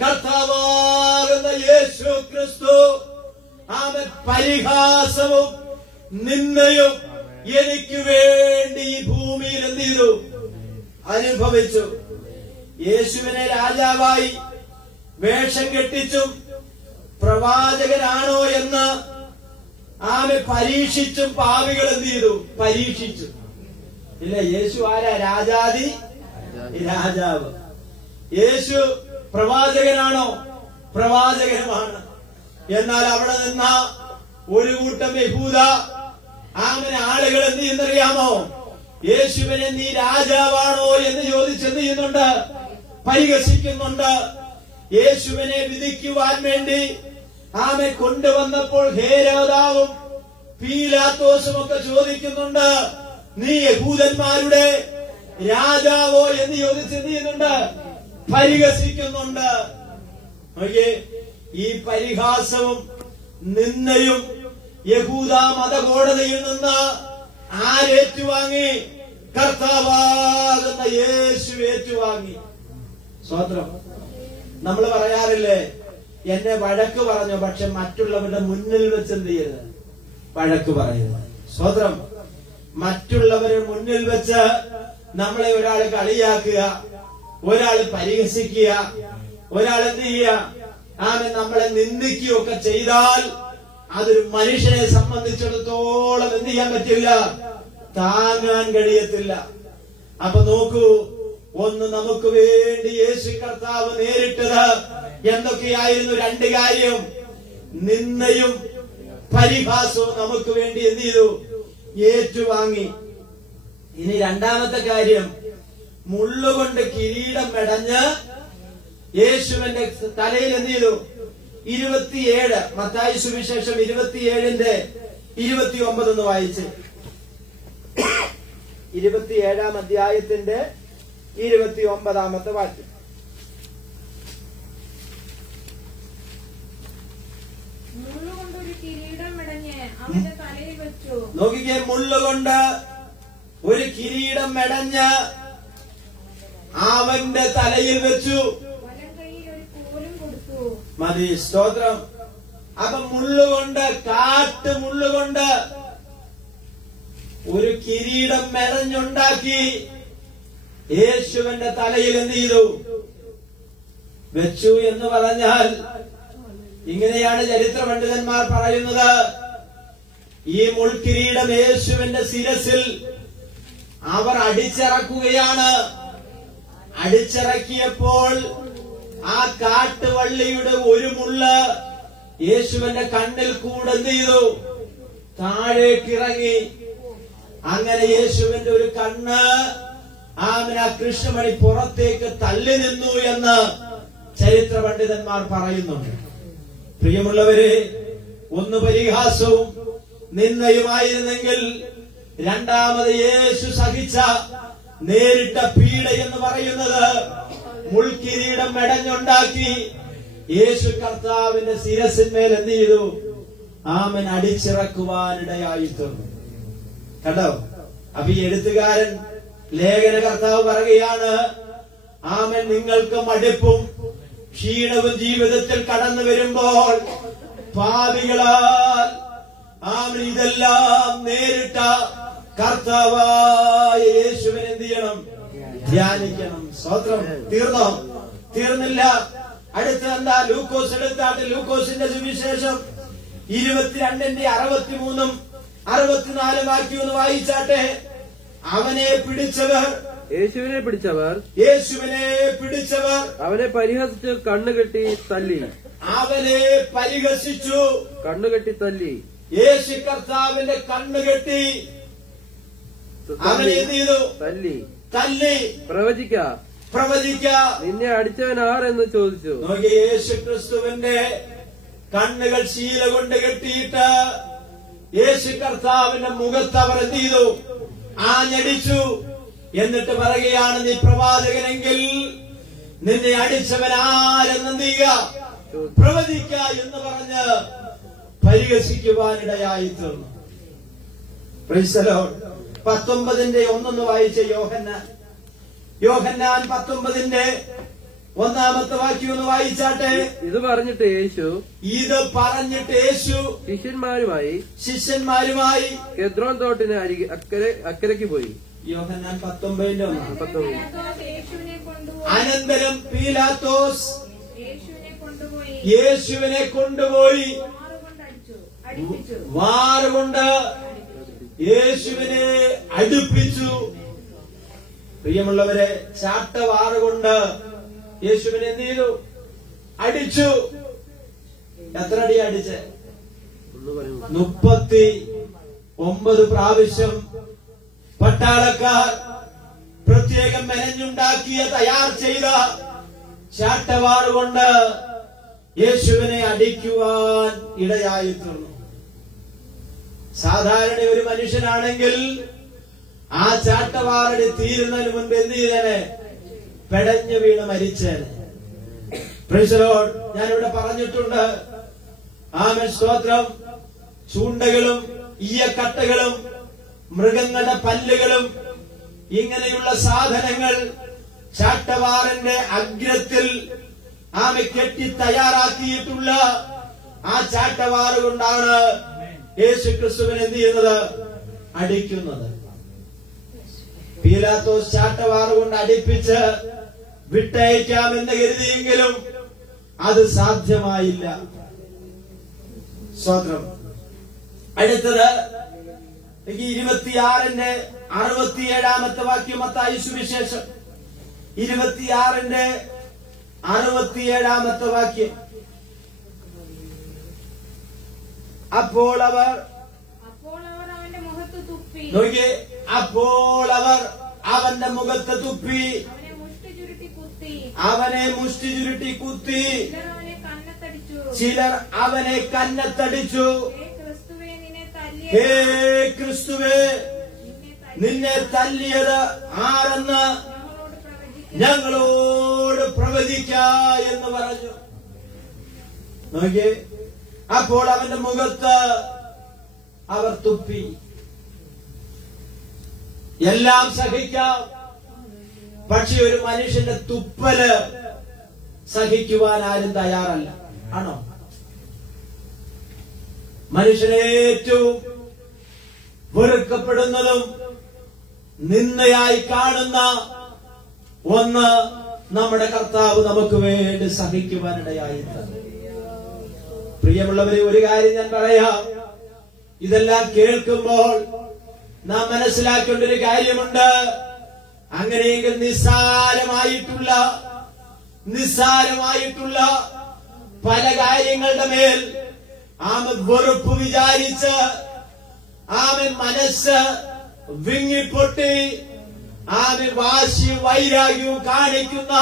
കർത്താവാകുന്ന യേശു ക്രിസ്തു പരിഹാസവും നിന്ദയും എനിക്ക് വേണ്ടി ഈ ഭൂമിയിൽ എന്ത് ചെയ്തു? അനുഭവിച്ചു. യേശുവിനെ രാജാവായി വേഷം കെട്ടിച്ചും പ്രവാചകനാണോ എന്ന് പരീക്ഷിച്ചും പാപികൾ എന്ത് ചെയ്തു? പരീക്ഷിച്ചു. ഇല്ല, യേശു ആരാ? രാജാതി രാജാവ്. യേശു പ്രവാചകനാണോ? പ്രവാചകനുമാണ്. എന്നാൽ അവിടെ നിന്ന ഒരു കൂട്ടം യഹൂദ ആളുകൾ എന്ത് ചെയ്യുന്നറിയാമോ? യേശുവിനെ നീ രാജാവാണോ എന്ന് ചോദിച്ചെന്ത് ചെയ്യുന്നുണ്ട്? പരിഹസിക്കുന്നുണ്ട്. യേശുവിനെ വിധിക്കുവാൻ വേണ്ടി കൊണ്ടുവന്നപ്പോൾ ഹേരോദാവും പീലാത്തോസും ഒക്കെ ചോദിക്കുന്നുണ്ട്, നീ യഹൂദന്മാരുടെ രാജാവോ എന്ന് ചോദിച്ചെന്ത് ചെയ്യുന്നുണ്ട്? പരിഹസിക്കുന്നുണ്ട്. ഈ പരിഹാസവും നിന്ദയും യഹൂദ മതകോടതിയിൽ നിന്ന് ആരേറ്റുവാങ്ങി? കർത്താവാകുന്ന യേശു ഏറ്റുവാങ്ങി. സ്വതന്ത്രം. നമ്മൾ പറയാറില്ലേ, എന്നെ വഴക്ക് പറഞ്ഞു, പക്ഷെ മറ്റുള്ളവരുടെ മുന്നിൽ വെച്ച് എന്ത് ചെയ്യരുത്? വഴക്ക് പറയുന്നത്. സ്വതന്ത്രം. മറ്റുള്ളവരുടെ മുന്നിൽ വെച്ച് നമ്മളെ ഒരാൾ കളിയാക്കുക, ഒരാൾ പരിഹസിക്കുക, ഒരാൾ എന്ത് ചെയ്യുക? നമ്മളെ നിന്ദിക്കുകയൊക്കെ ചെയ്താൽ അതൊരു മനുഷ്യനെ സംബന്ധിച്ചിടത്തോളം എന്ത് ചെയ്യാൻ പറ്റില്ല? താങ്ങാൻ കഴിയത്തില്ല. അപ്പൊ നോക്കൂ, ഒന്ന് നമുക്ക് വേണ്ടി യേശു കർത്താവ് നേരിട്ടത് എന്തൊക്കെയായിരുന്നു? 2 കാര്യം, നിന്ദയും പരിഹാസവും നമുക്ക് വേണ്ടി എന്ത് ചെയ്തു? ഏറ്റുവാങ്ങി. ഇനി രണ്ടാമത്തെ കാര്യം, മുള്ളുകൊണ്ട് കിരീടം മെടഞ്ഞ് യേശുവിന്റെ തലയിൽ എന്ത് ചെയ്തു? 27 മത്തായി സുവിശേഷം 27:29 ഒന്ന് വായിച്ച്. 27 അധ്യായത്തിന്റെ 29 വാക്യം. നോക്കിക്കേ, മുള്ളുകൊണ്ട് ഒരു കിരീടം മെടഞ്ഞ് അവന്റെ തലയിൽ വെച്ചു. മതി, സ്തോത്രം. അപ്പൊ മുള്ളുകൊണ്ട്, കാട്ടുമുള്ളുകൊണ്ട് ഒരു കിരീടം മെടഞ്ഞുണ്ടാക്കി യേശുവിന്റെ തലയിൽ എന്ത് ചെയ്തു? വെച്ചു എന്ന് പറഞ്ഞാൽ ഇങ്ങനെയാണ് ചരിത്ര പണ്ഡിതന്മാർ പറയുന്നത്. ഈ മുൾക്കിരീടം യേശുവിന്റെ ശിരസിൽ അവർ അടിച്ചിറക്കുകയാണ്. അടിച്ചിറക്കിയപ്പോൾ ആ കാട്ടുവള്ളിയുടെ ഒരു മുള്ള് യേശുവിന്റെ കണ്ണിൽ കൂടെ എന്ത് ചെയ്തു? താഴേക്കിറങ്ങി. അങ്ങനെ യേശുവിന്റെ ഒരു കണ്ണ് ആ കൃഷ്ണമണി പുറത്തേക്ക് തള്ളി നിന്നു എന്ന് ചരിത്ര പണ്ഡിതന്മാർ പറയുന്നുണ്ട്. പ്രിയമുള്ളവരെ, ഒന്ന് പരിഹാസവും നിന്ദയുമായിരുന്നെങ്കിൽ രണ്ടാമത് യേശു സഹിച്ച നേരിട്ട പീഡ എന്ന് പറയുന്നത് മുൾക്കിരീടം മെടഞ്ഞുണ്ടാക്കി യേശു കർത്താവിന്റെ ശിരസിന്മേൽ എന്ത് ചെയ്തു? ആമൻ അടിച്ചിറക്കുവാനിടയായിട്ടുണ്ട്. കണ്ടോ? അപ്പൊ ഈ എഴുത്തുകാരൻ, ലേഖന കർത്താവ് പറയുകയാണ്, ആമൻ നിങ്ങൾക്ക് മടുപ്പും ക്ഷീണവും ജീവിതത്തിൽ കടന്നു വരുമ്പോൾ പാപികളാൽ ആമൻ ഇതെല്ലാം നേരിട്ട കർത്താവായ യേശുവിനെ എന്ത് ചെയ്യണം? ധ്യാനിക്കണം. സ്തോത്രം. തീർന്നോ? തീർന്നില്ല. അടുത്ത എന്താ? ലൂക്കോസ് എടുത്താട്ട് ലൂക്കോസിന്റെ സുവിശേഷം 22:63 64 വാക്യം ഒന്ന് വായിച്ചാട്ടെ. അവനെ പിടിച്ചവർ അവനെ പരിഹസിച്ച് കണ്ണുകെട്ടി തല്ലി. അവനെ പരിഹസിച്ചു, കണ്ണുകെട്ടി തല്ലി. യേശു കർത്താവിന്റെ കണ്ണുകെട്ടി അവനെ എന്ത് ചെയ്തു? തല്ലി. പ്രവചിക്ക നിന്നെ അടിച്ചവൻ ആരെന്ന് ചോദിച്ചു. നോക്കി, യേശു ക്രിസ്തുവിന്റെ കണ്ണുകൾ ശീല കൊണ്ട് കെട്ടിയിട്ട് യേശു കർത്താവിന്റെ മുഖത്ത് അവർ എന്ത് ചെയ്തു? ആഞ്ഞടിച്ചു. എന്നിട്ട് പറയുകയാണ്, നീ പ്രവാചകനെങ്കിൽ നിന്നെ അടിച്ചവൻ ആരെന്ന് എന്ത് ചെയ്യുക? പ്രവചിക്ക എന്ന് പറഞ്ഞ് പരിഹസിക്കുവാനിടയായി തീർന്നു. 19:1 വായിച്ച യോഹന്നാൻ 19:1 വാക്യം ഒന്ന് വായിച്ചാട്ടെ. ഇത് പറഞ്ഞിട്ട് യേശു ശിഷ്യന്മാരുമായി കെദ്രോൻ തോട്ടിന് അക്കരയ്ക്ക് പോയി. യോഹന്നാൻ 19:1. അനന്തരം പീലാത്തോസ് യേശുവിനെ കൊണ്ടുപോയി വാറുകൊണ്ട് യേശുവിനെ അടുപ്പിച്ചു. പ്രിയമുള്ളവരെ, ചാട്ടവാറുകൊണ്ട് യേശുവിനെ എന്ത് ചെയ്തു? അടിച്ചു. എത്ര അടി അടിച്ച്? 39 പ്രാവശ്യം. പട്ടാളക്കാർ പ്രത്യേകം മെനഞ്ഞുണ്ടാക്കിയ തയ്യാർ ചെയ്ത ചാട്ടവാറുകൊണ്ട് യേശുവിനെ അടിക്കുവാൻ ഇടയായി തീർന്നു. സാധാരണ ഒരു മനുഷ്യനാണെങ്കിൽ ആ ചാട്ടവാറടി തീരുന്നതിന് മുൻപ് എന്ത് ചെയ്തേനെ? പെടഞ്ഞു വീണ് മരിച്ചേനെ. Price the Lord. ഞാനിവിടെ പറഞ്ഞിട്ടുണ്ട്, ആമേൻ, സ്തോത്രം. ചൂണ്ടകളും ഈയക്കട്ടകളും മൃഗങ്ങളുടെ പല്ലുകളും ഇങ്ങനെയുള്ള സാധനങ്ങൾ ചാട്ടവാറിന്റെ അഗ്രത്തിൽ ആമെ കെട്ടി തയ്യാറാക്കിയിട്ടുള്ള ആ ചാട്ടവാറ് കൊണ്ടാണ് യേശു ക്രിസ്തുവിനെ എന്ത് ചെയ്യുന്നത്? അടിക്കുന്നത്. പീലാത്തോസ് ചാട്ടവാറ് കൊണ്ട് അടിപ്പിച്ച് വിട്ടയക്കാമെന്ന് കരുതിയെങ്കിലും അത് സാധ്യമായില്ല. സ്വതന്ത്രം. അടുത്തത് 26:67 വാക്യം മത്തായി സുവിശേഷം 26:67 വാക്യം. അപ്പോൾ അവർ അവന്റെ മുഖത്ത് തുപ്പി. നോക്കിയേ, അപ്പോൾ അവർ അവന്റെ മുഖത്ത് തുപ്പി, അവനെ മുഷ്ടി ചുരുട്ടി കുത്തി. അവനെ മുഷ്ടി ചുരുട്ടി കുത്തി. ചിലർ അവനെ കന്നത്തടിച്ചു. ചിലർ അവനെ കന്നത്തടിച്ചു. ഹേ ഹേ ക്രിസ്തുവേ, നിന്നെ ക്രിസ്തുവേ, നിന്നെ തല്ലിയത് ആരെന്ന് ഞങ്ങളോട് പ്രവചിക്ക എന്ന് പറഞ്ഞു. നോക്കിയേ, അപ്പോൾ അവന്റെ മുഖത്ത് അവർ തുപ്പി. എല്ലാം സഹിക്കാം, പക്ഷെ ഒരു മനുഷ്യന്റെ തുപ്പല് സഹിക്കുവാൻ ആരും തയ്യാറല്ല. ആണോ? മനുഷ്യനെ ഏറ്റവും വെറുക്കപ്പെടുന്നതും നിന്ദയായി കാണുന്ന ഒന്ന് നമ്മുടെ കർത്താവ് നമുക്ക് വേണ്ടി സഹിക്കുവാനിടയായി തന്നു. പ്രിയമുള്ളവരെ, ഒരു കാര്യം ഞാൻ പറയാം. ഇതെല്ലാം കേൾക്കുമ്പോൾ നാം മനസ്സിലാക്കേണ്ട ഒരു കാര്യമുണ്ട്. അങ്ങനെയെങ്കിൽ നിസ്സാരമായിട്ടുള്ള പല കാര്യങ്ങളുടെ മേൽ വെറുപ്പ് വിചാരിച്ച് മനസ്സ് വിങ്ങിപ്പൊട്ടി വാശിയും വൈരാഗ്യവും കാണിക്കുന്ന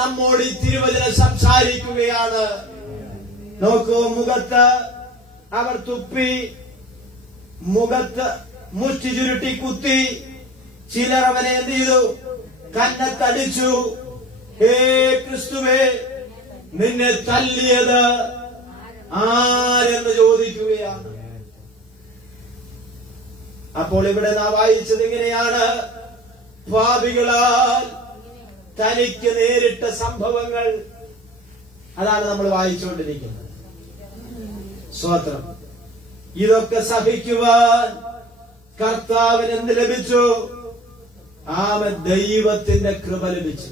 നമ്മോട് ഈ തിരുവചനം സംസാരിക്കുകയാണ്. നോക്കൂ, മുഖത്ത് അവർ തുപ്പി, മുഖത്ത് മുഷ്ടി ചുരുട്ടി കുത്തി. ചിലർ അവനെ എന്ത് ചെയ്തു? കന്നത്തടിച്ചു. ഹേ ക്രിസ്തുവേ, നിന്നെ തല്ലിയത് ആരെന്ന് ചോദിക്കുകയാണ്. അപ്പോൾ ഇവിടെ നാം വായിച്ചത് ഇങ്ങനെയാണ്: പാപികളാൽ തനിക്ക് നേരിട്ട സംഭവങ്ങൾ. അതാണ് നമ്മൾ വായിച്ചുകൊണ്ടിരിക്കുന്നത്. സ്തോത്രം. ഇതൊക്കെ സഹിക്കുവാൻ കർത്താവിന് എന്ത് ലഭിച്ചു? ദൈവത്തിന്റെ കൃപ ലഭിച്ചു.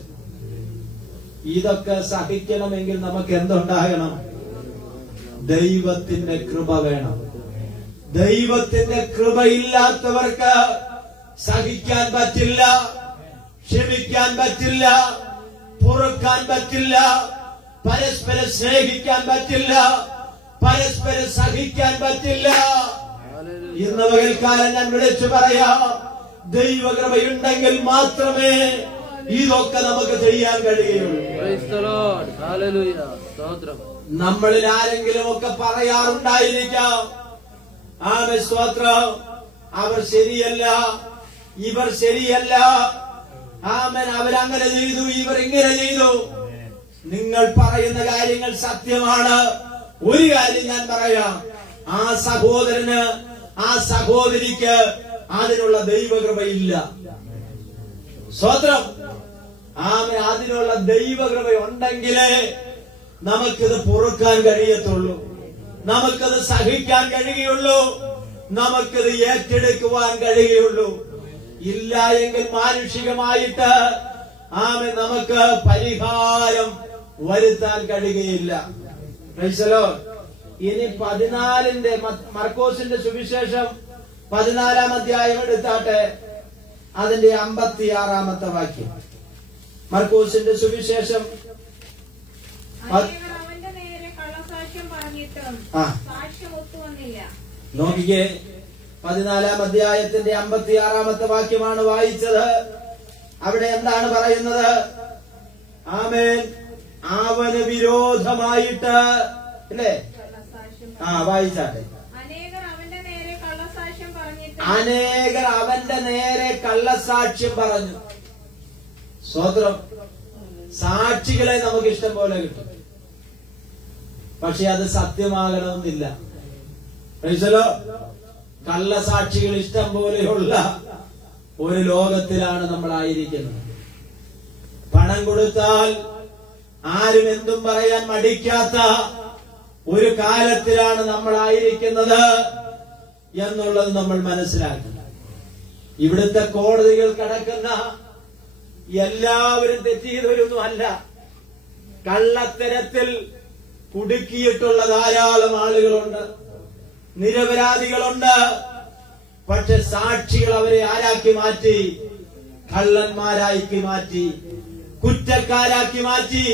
ഇതൊക്കെ സഹിക്കണമെങ്കിൽ നമുക്ക് എന്തുണ്ടാകണം? ദൈവത്തിന്റെ കൃപ വേണം. ദൈവത്തിന്റെ കൃപയില്ലാത്തവർക്ക് സഹിക്കാൻ പറ്റില്ല, ക്ഷമിക്കാൻ പറ്റില്ല, പൊറുക്കാൻ പറ്റില്ല, പരസ്പരം സ്നേഹിക്കാൻ പറ്റില്ല, പരസ്പരം സഹിക്കാൻ പറ്റില്ല. ഇന്ന് പകൽക്കാലം ഞാൻ വിളിച്ചു പറയാം, ദൈവകൃപയുണ്ടെങ്കിൽ മാത്രമേ ഇതൊക്കെ നമുക്ക് ചെയ്യാൻ കഴിയുള്ളൂ. നമ്മളിൽ ആരെങ്കിലും ഒക്കെ പറയാറുണ്ടായിരിക്കാം, സ്തോത്രം, അവർ ശരിയല്ല, ഇവർ ശരിയല്ല, അവരങ്ങനെ ചെയ്തു, ഇവർ ഇങ്ങനെ ചെയ്തു. നിങ്ങൾ പറയുന്ന കാര്യങ്ങൾ സത്യമാണ്. ഒരു കാര്യം ഞാൻ പറയാം, ആ സഹോദരന്, ആ സഹോദരിക്ക് അതിനുള്ള ദൈവകൃപയില്ല. സ്തോത്രം. അതിനുള്ള ദൈവകൃപ ഉണ്ടെങ്കിലേ നമുക്കിത് പൊറുക്കാൻ കഴിയത്തുള്ളൂ, നമുക്കത് സഹിക്കാൻ കഴിയുള്ളൂ, നമുക്കത് ഏറ്റെടുക്കുവാൻ കഴിയുള്ളൂ. ഇല്ല എങ്കിൽ മാനുഷികമായിട്ട് നമുക്ക് പരിഹാരം വരുത്താൻ കഴിയുകയില്ല. ഇനി 14 മർക്കോസിന്റെ സുവിശേഷം 14-ാം അധ്യായം എടുത്താട്ടെ, അതിന്റെ 56-ാമത്തെ വാക്യം. മർക്കോസിന്റെ സുവിശേഷം അവന്റെ നേരെ കള്ളസാക്ഷ്യം പറഞ്ഞിട്ടും സാക്ഷ്യം ഒത്തുവന്നില്ല. നോക്കിക്കേ, 14-ാം അധ്യായത്തിന്റെ 56-ാമത്തെ വാക്യമാണ് വായിച്ചത്. അവിടെ എന്താണ് പറയുന്നത്? ആമേൻ. അവന് വിരോധമായിട്ട്, അല്ലേ? വായിച്ചാട്ടെ. അനേകർ അവന്റെ നേരെ കള്ളസാക്ഷ്യം പറഞ്ഞു. സ്വതന്ത്രം. സാക്ഷികളെ നമുക്ക് ഇഷ്ടം പോലെ കിട്ടും, പക്ഷെ അത് സത്യമാകണമെന്നില്ല. കള്ളസാക്ഷികൾ ഇഷ്ടം പോലെയുള്ള ഒരു ലോകത്തിലാണ് നമ്മളായിരിക്കുന്നത്. പണം കൊടുത്താൽ ആരും എന്തും പറയാൻ മടിക്കാത്ത ഒരു കാലത്തിലാണ് നമ്മളായിരിക്കുന്നത് എന്നുള്ളത് നമ്മൾ മനസ്സിലാക്കണം. ഇവിടുത്തെ കോടതികൾ കടക്കുന്ന എല്ലാവരും തെറ്റിയവരൊന്നും അല്ല. കള്ളത്തരത്തിൽ കുടുക്കിയിട്ടുള്ള ധാരാളം ആളുകളുണ്ട്, നിരപരാധികളുണ്ട്. പക്ഷെ സാക്ഷികൾ അവരെ ആരാക്കി മാറ്റി? കള്ളന്മാരാക്കി മാറ്റി, കുറ്റക്കാരാക്കി മാറ്റി.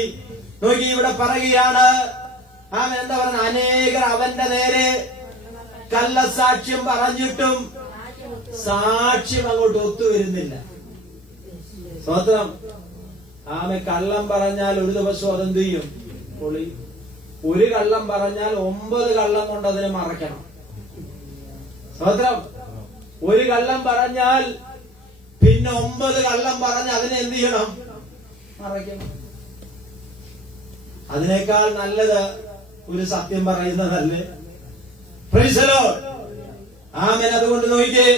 നോക്കി, ഇവിടെ പറയുകയാണ്, ആമേൻ. എന്താ പറഞ്ഞ? അനേകർ അവന്റെ നേരെ കള്ളസാക്ഷ്യം പറഞ്ഞിട്ടും സാക്ഷ്യം അങ്ങോട്ട് ഒത്തുവരുന്നില്ല. സ്വതന്ത്രം. ആമേൻ. കള്ളം പറഞ്ഞാൽ ഒരു ദിവസം അതെന്ത് ചെയ്യും? പൊളിയും. ഒരു കള്ളം പറഞ്ഞാൽ 9 കള്ളം കൊണ്ട് അതിനെ മറയ്ക്കണം. സ്വതന്ത്രം. ഒരു കള്ളം പറഞ്ഞാൽ പിന്നെ 9 കള്ളം പറഞ്ഞ് അതിനെ എന്ത് ചെയ്യണം? മറയ്ക്കണം. അതിനേക്കാൾ നല്ലത് ഒരു സത്യം പറയുന്നതല്ലേ? Praise the lord. ആമേൻ. അതുകൊണ്ട് നോക്കിക്കേ,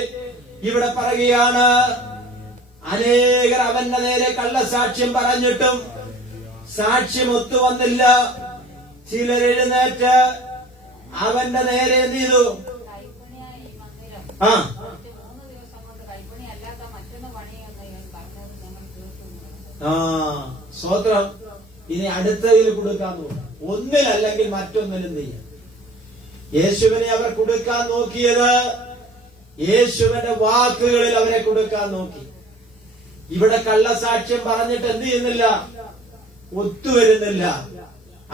ഇവിടെ പറയുകയാണ്, അനേകർ അവന്റെ നേരെ കള്ളസാക്ഷ്യം പറഞ്ഞിട്ടും സാക്ഷ്യം ഒത്തുവന്നില്ല. ചിലർ എഴുന്നേറ്റ് അവന്റെ നേരെ എന്ത് ചെയ്തു? ആ സ്വത്രം. ഇനി അടുത്തതിൽ കൊടുക്കാൻ നോക്കും. ഒന്നിലല്ലെങ്കിൽ മറ്റൊന്നിലും ചെയ്യാം. യേശുവിനെ അവർ കൊടുക്കാൻ നോക്കിയത് യേശുവിന്റെ വാക്കുകളിൽ അവരെ കൊടുക്കാൻ നോക്കി. ഇവിടെ കള്ളസാക്ഷ്യം പറഞ്ഞിട്ട് എന്ത് ചെയ്യുന്നില്ല? ഒത്തുവരുന്നില്ല.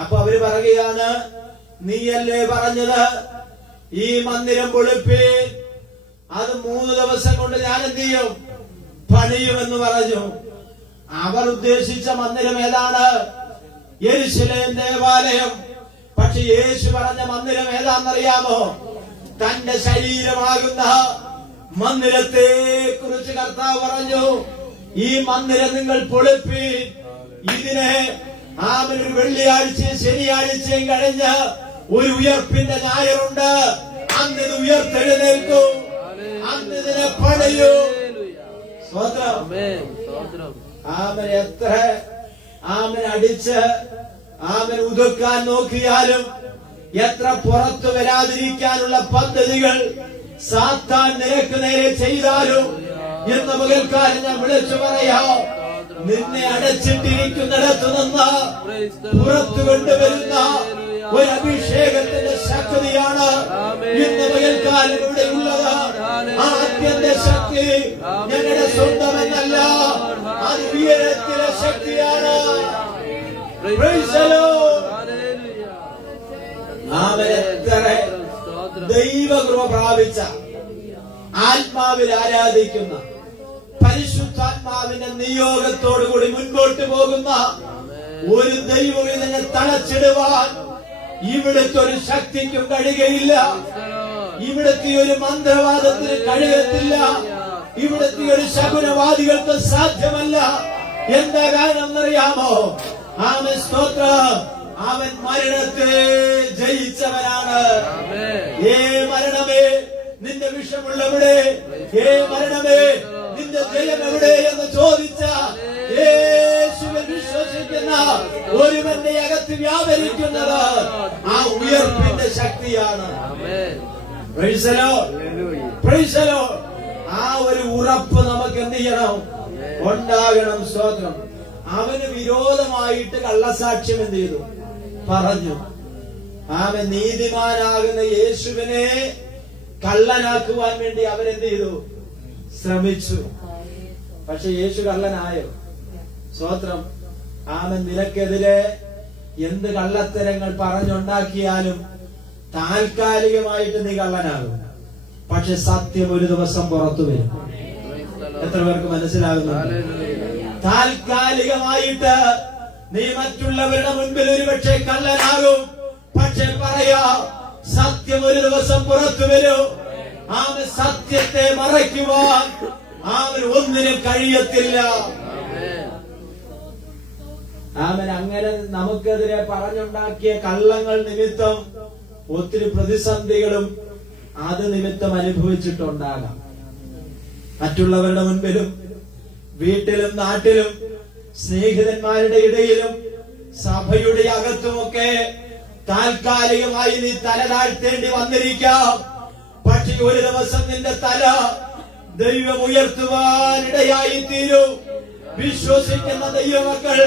അപ്പൊ അവര് പറയുകയാണ്, നീയല്ലേ പറഞ്ഞത് ഈ മന്ദിരം പൊളിപ്പി, അത് 3 ദിവസം കൊണ്ട് ഞാൻ എന്ത് ചെയ്യും? പണിയുമെന്ന് പറഞ്ഞു. അവർ ഉദ്ദേശിച്ച മന്ദിരം ഏതാണ്? യെരൂശലേം ദേവാലയം. പക്ഷെ യേശു പറഞ്ഞ മന്ദിരം ഏതാണെന്നറിയാമോ? തന്റെ ശരീരമാകുന്ന മന്ദിരത്തെ കുറിച്ച് കർത്താവ് പറഞ്ഞു, ഈ മന്ദിരം നിങ്ങൾ പൊളിപ്പി, ഇതിനെ ഒരു വെള്ളിയാഴ്ചയും ശനിയാഴ്ചയും കഴിഞ്ഞ് ഒരു ഉയർപ്പിന്റെ ഞായറുണ്ട്, അന്ന് ഇത് ഉയർത്തെഴുന്നേൽക്കും, അന്ന് ഇതിനെ പണിയൂ. ആമൻ. എത്ര ആമൻ അടിച്ച് ആമൻ ഉതുക്കാൻ നോക്കിയാലും, എത്ര പുറത്തു വരാതിരിക്കാനുള്ള പദ്ധതികൾ സാത്താൻ നിനക്ക് നേരെ ചെയ്താലും, ഇന്ന് പകൽക്കാലം ഞാൻ വിളിച്ചു പറയാം, നിന്നെ അടച്ചിട്ടിരിക്കുന്നിടത്തു നിന്ന് പുറത്തു കൊണ്ടുവരുന്ന ഒരു അഭിഷേകത്തിന്റെ ശക്തിയാണ് ഇന്ന് പകൽക്കാലം ഇവിടെ ഉള്ളത്. ആ അത്യന്ത ശക്തി ഞങ്ങളുടെ സ്വന്തമെന്നല്ല, അത് ഉയരത്തിലെ ശക്തിയാണ്. അവരെത്ര ദൈവകൃപ പ്രാപിച്ച, ആത്മാവിൽ ആരാധിക്കുന്ന, പരിശുദ്ധാത്മാവിന്റെ നിയോഗത്തോടുകൂടി മുൻപോട്ട് പോകുന്ന ഒരു ദൈവം ഇതിനെ തളച്ചിടുവാൻ ഇവിടുത്തെ ഒരു ശക്തിക്കും കഴിയുകയില്ല. ഇവിടുത്തെ ഒരു മന്ത്രവാദത്തിന് കഴിയത്തില്ല. ഇവിടുത്തെ ഒരു ശകുനവാദികൾക്ക് സാധ്യമല്ല. എന്താ കാരണം എന്നറിയാമോ? ആമേൻ. സ്തോത്രം. അവൻ മരണത്തെ ജയിച്ചവനാണ്. ഏ മരണമേ, നിന്റെ വിഷമുള്ളവിടെ? ഏ മരണമേ, നിന്റെ ജയം എവിടെ എന്ന് ചോദിച്ച യേശുവിൽ വിശ്വസിക്കുന്ന ഒരുവന്റെ അകത്ത് വ്യാപരിക്കുന്നത് ആ ഉയർപ്പിന്റെ ശക്തിയാണ്. Price the Lord. Price the Lord. ആ ഒരു ഉറപ്പ് നമുക്ക് എന്ത് ചെയ്യണം? ഉണ്ടാകണം. സ്തോത്രം. അവന് വിരോധമായിട്ട് കള്ളസാക്ഷ്യം എന്ത് ചെയ്തു? പറഞ്ഞു. അവൻ നീതിമാനാകുന്ന യേശുവിനെ കള്ളനാക്കുവാൻ വേണ്ടി അവരെന്ത് ചെയ്തു? ശ്രമിച്ചു. പക്ഷെ യേശു കള്ളനായോ? സ്വത്രം. അവൻ നിനക്കെതിരെ എന്ത് കള്ളത്തരങ്ങൾ പറഞ്ഞുണ്ടാക്കിയാലും താൽക്കാലികമായിട്ട് നീ കള്ളനാകും. പക്ഷെ സത്യം ഒരു ദിവസം പുറത്തു വരും. എത്ര പേർക്ക് മനസ്സിലാകുന്നുണ്ട്? താൽക്കാലികമായിട്ട് നീ മറ്റുള്ളവരുടെ മുൻപിൽ ഒരുപക്ഷെ കള്ളനാകും. പക്ഷെ പറയാ, സത്യം ഒരു ദിവസം പുറത്തു വരും. അവൻ സത്യത്തെ മറയ്ക്കുവാൻ അവൻ ഒന്നിനും കഴിയത്തില്ല. അവൻ അങ്ങനെ നമുക്കെതിരെ പറഞ്ഞുണ്ടാക്കിയ കള്ളങ്ങൾ നിമിത്തം ഒത്തിരി പ്രതിസന്ധികളും അത് നിമിത്തം അനുഭവിച്ചിട്ടുണ്ടാകാം. മറ്റുള്ളവരുടെ മുൻപിലും വീട്ടിലും നാട്ടിലും സ്നേഹിതന്മാരുടെ ഇടയിലും സഭയുടെ അകത്തുമൊക്കെ താൽക്കാലികമായി നീ തല താഴ്ത്തേണ്ടി വന്നിരിക്കാം. പക്ഷെ ഒരു ദിവസം നിന്റെ തല ദൈവം ഉയർത്തുവാനിടയായി തീരും. വിശ്വസിക്കുന്ന ദൈവമക്കൾ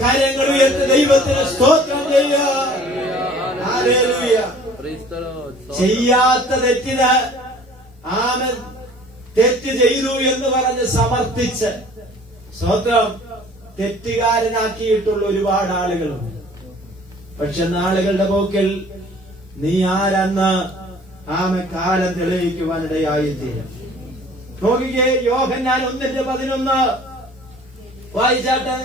കരങ്ങൾ ഉയർത്തി ദൈവത്തിന് സ്തോത്രം ചെയ്യുക. ഹല്ലേലൂയ. ചെയ്യാത്ത തെറ്റിന് ആമൻ തെറ്റ് ചെയ്തു എന്ന് പറഞ്ഞ് സമർത്ഥിച്ച് സ്തോത്രം തെറ്റുകാരനാക്കിയിട്ടുള്ള ഒരുപാട് ആളുകളുണ്ട്. പക്ഷെ നാളുകളുടെ പോക്കിൽ നീ ആരെന്ന് കാലം തെളിയിക്കുവാനിടയായിത്തീരും. നോക്കിക്കേ, യോഹന്നാൻ 1:11 വായിച്ചാട്ടെ.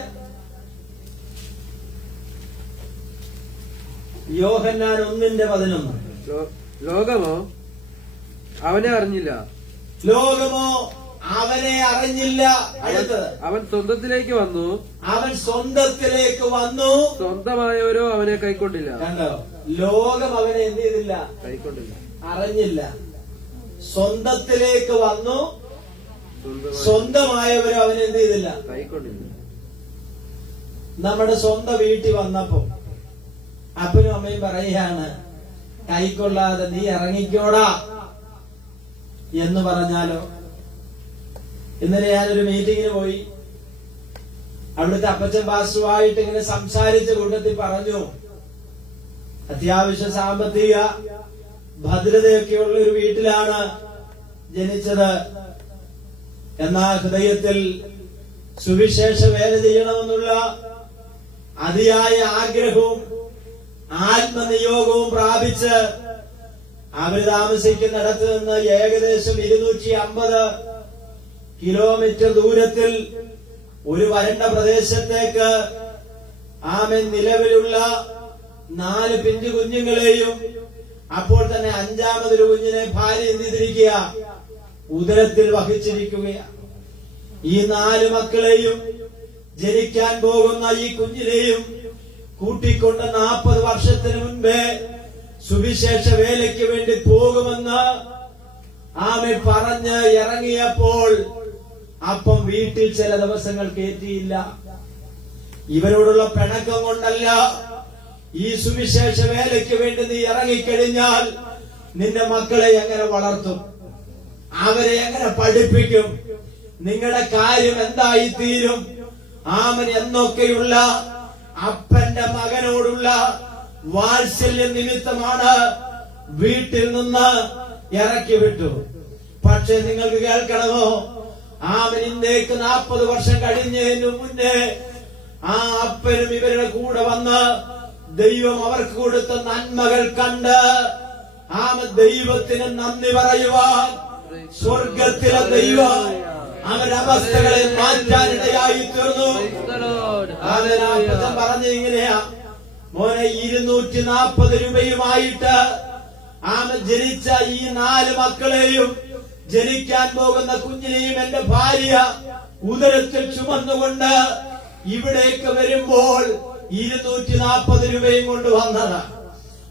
യോഹന്നാൻ 1:11. ലോകമോ അവനെ അറിഞ്ഞില്ല. ലോകമോ അവനെ അറിഞ്ഞില്ല. അടുത്തത്, അവൻ സ്വന്തത്തിലേക്ക് വന്നു. അവൻ സ്വന്തത്തിലേക്ക് വന്നു, സ്വന്തമായവരോ അവനെ കൈക്കൊണ്ടില്ല. കണ്ടോ? ലോകം അവനെ എന്ത് ചെയ്തില്ല? കൈക്കൊണ്ടില്ല, അറിഞ്ഞില്ല. സ്വന്തത്തിലേക്ക് വന്നു, സ്വന്തമായവരോ അവനെ എന്ത് ചെയ്തില്ല? കൈക്കൊണ്ടില്ല. നമ്മുടെ സ്വന്തം വീട്ടിൽ വന്നപ്പോ അപ്പനും അമ്മയും പറയുകയാണ്, കൈക്കൊള്ളാതെ നീ ഇറങ്ങിക്കോടാ എന്ന് പറഞ്ഞാലോ? ഇന്നലെ ഞാനൊരു മീറ്റിങ്ങിന് പോയി. അവിടുത്തെ അപ്പച്ചൻ പാസ്റ്ററുമായിട്ട് ഇങ്ങനെ സംസാരിച്ച കൂട്ടത്തിൽ പറഞ്ഞു, അത്യാവശ്യ സാമ്പത്തിക ഭദ്രതയൊക്കെയുള്ള ഒരു വീട്ടിലാണ് ജനിച്ചത്. എന്നാ ഹൃദയത്തിൽ സുവിശേഷ വേല ചെയ്യണമെന്നുള്ള അതിയായ ആഗ്രഹവും ആത്മനിയോഗവും പ്രാപിച്ച് അവർ താമസിക്കുന്നിടത്ത് നിന്ന് ഏകദേശം 250 കിലോമീറ്റർ ദൂരത്തിൽ ഒരു വരണ്ട പ്രദേശത്തേക്ക് നിലവിലുള്ള 4 പിഞ്ചു കുഞ്ഞുങ്ങളെയും അപ്പോൾ തന്നെ 5ാമതൊരു കുഞ്ഞിനെ ഭാര്യ എന്തിരിക്കുക ഉദരത്തിൽ വഹിച്ചിരിക്കുകയാണ്. ഈ 4 മക്കളെയും ജനിക്കാൻ പോകുന്ന ഈ കുഞ്ഞിനെയും കൂട്ടിക്കൊണ്ട് 40 വർഷത്തിന് മുൻപേ സുവിശേഷ വേലയ്ക്ക് വേണ്ടി പോകുമെന്ന് പറഞ്ഞ് ഇറങ്ങിയപ്പോൾ അപ്പം വീട്ടിൽ ചില ദിവസങ്ങൾ കയറ്റിയില്ല. ഇവരോടുള്ള പിണക്കം കൊണ്ടല്ല. ഈ സുവിശേഷ വേലയ്ക്ക് വേണ്ടി നീ ഇറങ്ങിക്കഴിഞ്ഞാൽ നിന്റെ മക്കളെ എങ്ങനെ വളർത്തും? അവരെ എങ്ങനെ പഠിപ്പിക്കും? നിങ്ങളുടെ കാര്യം എന്തായി തീരും? എന്നൊക്കെയുള്ള അപ്പന്റെ മകനോടുള്ള വാത്സല്യ നിമിത്തമാണ് വീട്ടിൽ നിന്ന് ഇറക്കി വിട്ടു. പക്ഷെ നിങ്ങൾക്ക് കേൾക്കണമോ? ഇന്നേക്ക് 40 വർഷം കഴിഞ്ഞതിനു മുന്നേ അപ്പനും ഇവരുടെ കൂടെ വന്ന് ദൈവം അവർക്ക് കൊടുത്ത നന്മകൾ കണ്ട് ദൈവത്തിന് നന്ദി പറയുവാൻ സ്വർഗത്തിലെ ദൈവം അവരവസ്ഥകളെ മാറ്റാനിടയായി തീർന്നു. അപ്പച്ചൻ പറഞ്ഞ ഇങ്ങനെയാ, മോനെ 240 രൂപയുമായിട്ട് ജനിച്ച ഈ 4 മക്കളെയും ജനിക്കാൻ പോകുന്ന കുഞ്ഞിനെയും എന്റെ ഭാര്യ ഉദരത്തിൽ ചുമന്നുകൊണ്ട് ഇവിടേക്ക് വരുമ്പോൾ 240 രൂപയും കൊണ്ട് വന്നതാണ്.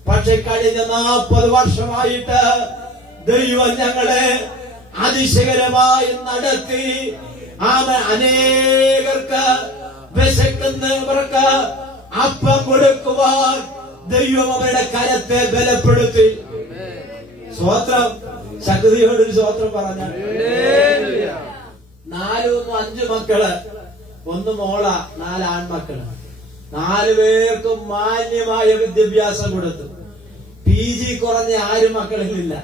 പക്ഷെ കഴിഞ്ഞ 40 വർഷമായിട്ട് ദൈവം ഞങ്ങളെ അതിശയകരമായി നടത്തി. അനേകർക്ക് വിശക്കുന്നവർക്ക് അപ്പം കൊടുക്കുവാൻ ദൈവം അവരുടെ കരത്തെ ബലപ്പെടുത്തി. സ്വോത്രം, ശക്തിയോടൊരു സ്വോത്രം പറഞ്ഞ 4 5 മക്കള്, 1 മോള, 4 ആൺമക്കള്. 4 പേർക്കും മാന്യമായ വിദ്യാഭ്യാസം കൊടുത്തു. PG കുറഞ്ഞ ആരും മക്കളിലില്ല.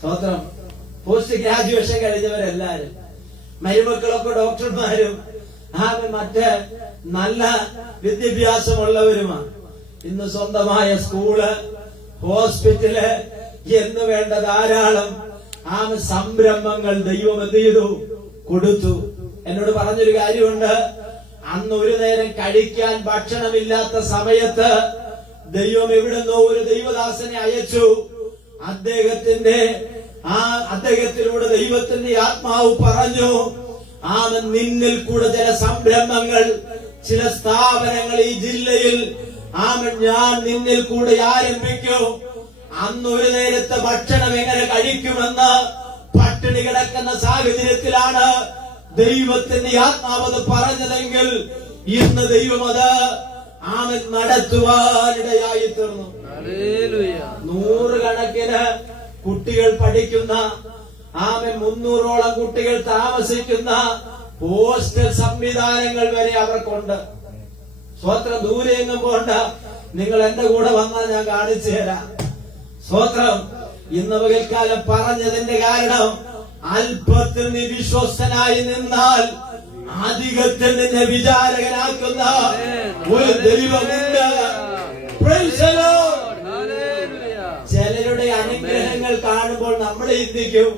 സ്വോത്രം, പോസ്റ്റ് ഗ്രാജുവേഷൻ കഴിഞ്ഞവരെല്ലാരും. മരുമക്കളൊക്കെ ഡോക്ടർമാരും മറ്റ് നല്ല വിദ്യാഭ്യാസമുള്ളവരുമാണ്. ഇന്ന് സ്വന്തമായ സ്കൂള്, ഹോസ്പിറ്റല് എന്ന് വേണ്ട ധാരാളം സംരംഭങ്ങൾ ദൈവം എന്ത് ചെയ്തു? കൊടുത്തു. എന്നോട് പറഞ്ഞൊരു കാര്യമുണ്ട്. അന്ന് ഒരു നേരം കഴിക്കാൻ ഭക്ഷണമില്ലാത്ത സമയത്ത് ദൈവം എവിടുന്നോ ഒരു ദൈവദാസനെ അയച്ചു. അദ്ദേഹത്തിലൂടെ ദൈവത്തിന്റെ ആത്മാവ് പറഞ്ഞു, നിന്നിൽ കൂടെ ചില സംരംഭങ്ങൾ, ചില സ്ഥാപനങ്ങൾ ഈ ജില്ലയിൽ ഞാൻ നിന്നിൽ കൂടെ ആരംഭിക്കും. അന്ന് ഒരു നേരത്തെ ഭക്ഷണം എങ്ങനെ കഴിക്കുമെന്ന് പട്ടിണി കിടക്കുന്ന സാഹചര്യത്തിലാണ് ദൈവത്തിന്റെ ആത്മാവത് പറഞ്ഞതെങ്കിൽ ഇന്ന് ദൈവം അത് നടത്തുവാനിടയായി തീർന്നു. 100 കണക്കിന് കുട്ടികൾ പഠിക്കുന്ന 300ഓളം കുട്ടികൾ താമസിക്കുന്ന ഹോസ്റ്റൽ സംവിധാനങ്ങൾ വരെ അവർക്കുണ്ട്. സ്വത്രം, ദൂരെ എങ്ങും പോണ്ട, നിങ്ങൾ എന്റെ കൂടെ വന്നാൽ ഞാൻ കാണിച്ചു തരാം. സ്വത്രം, ഇന്ന് പകൽക്കാലം പറഞ്ഞതിന്റെ കാരണം അല്പത്തിൽ നീ വിശ്വസ്തനായി നിന്നാൽ അധികത്തിൽ നിന്നെ വിചാരകനാക്കുന്ന ഒരു ദൈവമുണ്ട്. Praise the Lord. Hallelujah. ചിലരുടെ അനുഗ്രഹങ്ങൾ കാണുമ്പോൾ നമ്മൾ ചിന്തിക്കും,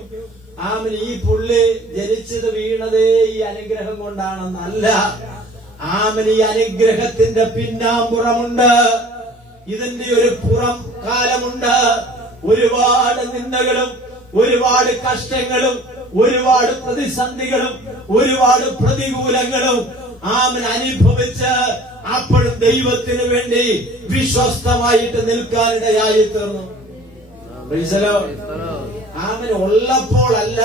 ആമൻ ഈ പുള്ളി ജനിച്ചത് വീണതേ ഈ അനുഗ്രഹം കൊണ്ടാണെന്നല്ല. ആമൻ ഈ അനുഗ്രഹത്തിന്റെ പിന്നാമ്പുറമുണ്ട്. ഇതിന്റെ ഒരു പുറം കാലമുണ്ട്. ഒരുപാട് നിന്ദകളും ഒരുപാട് കഷ്ടങ്ങളും ഒരുപാട് പ്രതിസന്ധികളും ഒരുപാട് പ്രതികൂലങ്ങളും ആമൻ അനുഭവിച്ച് അപ്പോഴും ദൈവത്തിന് വേണ്ടി വിശ്വസ്തമായിട്ട് നിൽക്കാനിടയായി തീർന്നു. ആമൻ ഉള്ളപ്പോഴല്ല,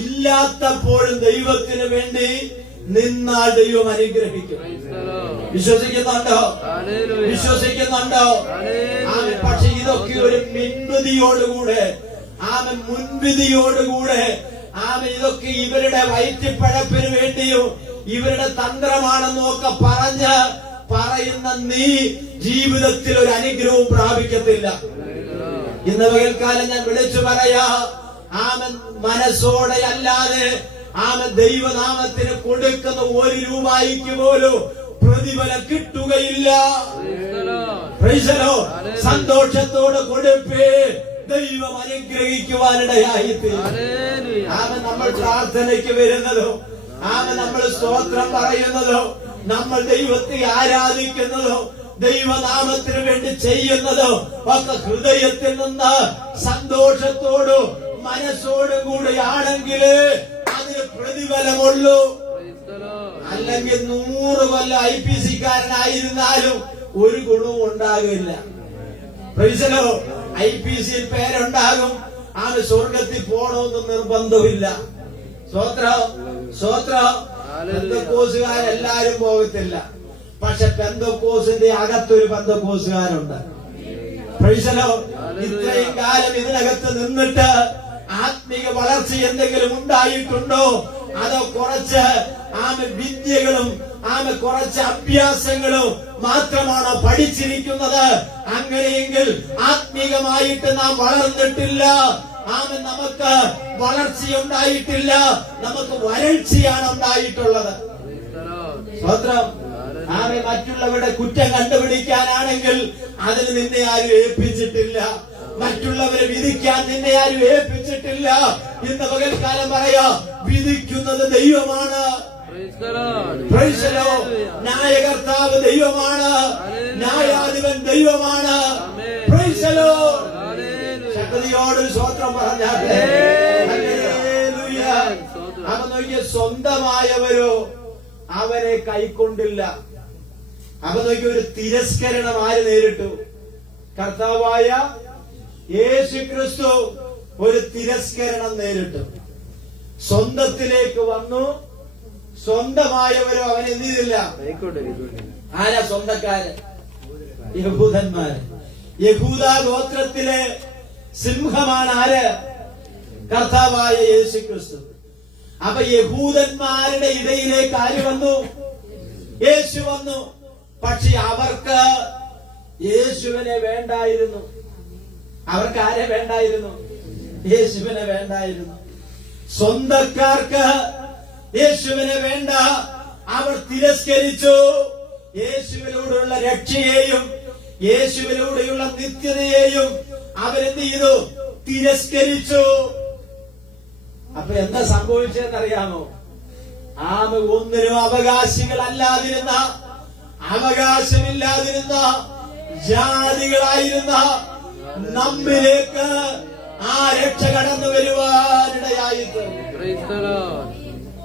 ഇല്ലാത്തപ്പോഴും ദൈവത്തിന് വേണ്ടി നിന്നാൽ ദൈവം അനുഗ്രഹിക്കും. വിശ്വസിക്കുന്നുണ്ടോ? വിശ്വസിക്കുന്നുണ്ടോ? ആമൻ. പക്ഷെ ഇതൊക്കെ ഒരു മുൻവിധിയോടുകൂടെ, ആമൻ മുൻവിധിയോടുകൂടെ, ആമൻ ഇതൊക്കെ ഇവരുടെ വയറ്റിപ്പഴപ്പിന് വേണ്ടിയും ഇവരുടെ തന്ത്രമാണെന്നും ഒക്കെ പറയുന്ന നീ ജീവിതത്തിൽ ഒരു അനുഗ്രഹവും പ്രാപിക്കത്തില്ല. ഇന്ന് പകൽക്കാലം ഞാൻ വിളിച്ചു പറയാ, ആമൻ മനസ്സോടെ അല്ലാതെ ആമൻ ദൈവനാമത്തിന് കൊടുക്കുന്ന 1 രൂപയ്ക്ക് പോലും പ്രതിഫലം കിട്ടുകയില്ല. സന്തോഷത്തോടെ കൊടുപ്പേ, ദൈവം അനുഗ്രഹിക്കുവാനിടയായി. ആമൻ. നമ്മൾ പ്രാർത്ഥനയ്ക്ക് വരുന്നതോ, ആമൻ നമ്മൾ സ്തോത്രം പറയുന്നതോ, നമ്മൾ ദൈവത്തെ ആരാധിക്കുന്നതോ, ദൈവനാമത്തിന് വേണ്ടി ചെയ്യുന്നതോ ഒക്കെ ഹൃദയത്തിൽ നിന്ന് സന്തോഷത്തോടും മനസ്സോടും കൂടി ആണെങ്കിൽ അതിന് പ്രതിഫലമുള്ളൂ. അല്ലെങ്കിൽ 100 കൊല്ലം IPC-കാരനായിരുന്നാലും ഒരു ഗുണവും ഉണ്ടാകില്ല. IPC-യിൽ പേരുണ്ടാകും, ആമ സ്വർഗത്തിൽ പോണമെന്ന് നിർബന്ധമില്ല. സ്വോത്രം സ്വോത്രം. പെന്തക്കോസുകാരെല്ലാരും പോകത്തില്ല, പക്ഷെ പെന്തക്കോസിന്റെ അകത്തൊരു പെന്തക്കോസുകാരുണ്ട്. ഇത്രയും കാലം ഇതിനകത്ത് നിന്നിട്ട് ആത്മീയ വളർച്ച എന്തെങ്കിലും ഉണ്ടായിട്ടുണ്ടോ? അതോ കുറച്ച് വിദ്യകളും കുറച്ച് അഭ്യാസങ്ങളും മാത്രമാണോ പഠിച്ചിരിക്കുന്നത്? അങ്ങനെയെങ്കിൽ ആത്മീകമായിട്ട് നാം വളർന്നിട്ടില്ല. നമുക്ക് വളർച്ചയുണ്ടായിട്ടില്ല, നമുക്ക് വരൾച്ചയാണ് ഉണ്ടായിട്ടുള്ളത്. സ്വത്രം. മറ്റുള്ളവരുടെ കുറ്റം കണ്ടുപിടിക്കാനാണെങ്കിൽ അതിന് നിന്നെ ആരും ഏൽപ്പിച്ചിട്ടില്ല. മറ്റുള്ളവരെ വിധിക്കാൻ നിന്നെ ആരും ഏൽപ്പിച്ചിട്ടില്ല. ഇന്ന് പകൽക്കാലം പറയാ, വിധിക്കുന്നത് ദൈവമാണ്. ന്യായകർത്താവ് ദൈവമാണ്, ന്യായാധിപൻ ദൈവമാണ്. ശക്തിയോട് സ്വത്രം പറഞ്ഞാട്ടെ. അവൻ നോക്കിയ സ്വന്തമായവരോ അവരെ കൈക്കൊണ്ടില്ല. അവൻ നോക്കിയ ഒരു തിരസ്കരണം ആര് നേരിട്ടു? കർത്താവായ യേശു ക്രിസ്തു ഒരു തിരസ്കരണം നേരിട്ടു. സ്വന്തത്തിലേക്ക് വന്നു, സ്വന്തമായവരോ അവൻ എന്ത് ചെയ്തില്ല. ആരാ സ്വന്തക്കാര്? യഹൂദന്മാര്. യഹൂദ ഗോത്രത്തിലെ സിംഹമാണ് ആര്? കർത്താവായ യേശു ക്രിസ്തു. അപ്പൊ യഹൂദന്മാരുടെ ഇടയിലേക്ക് ആര് വന്നു? യേശു വന്നു. പക്ഷെ അവർക്ക് യേശുവിനെ വേണ്ടായിരുന്നു. അവർക്ക് ആരെ വേണ്ടായിരുന്നു? യേശുവിനെ വേണ്ടായിരുന്നു. സ്വന്തക്കാർക്ക് യേശുവിനെ വേണ്ട. അവർ തിരസ്കരിച്ചു. യേശുവിലൂടെയുള്ള രക്ഷയെയും യേശുവിലൂടെയുള്ള നിത്യതയെയും അവരെന്ത് ചെയ്തു? തിരസ്കരിച്ചു. അപ്പൊ എന്താ സംഭവിച്ചതെന്നറിയാമോ? ഒന്നിനും അവകാശികളല്ലാതിരുന്ന, അവകാശമില്ലാതിരുന്ന ജാതികളായിരുന്ന നമ്മിലേക്ക് ആ രക്ഷ കടന്നു വരുവാനിടയായി.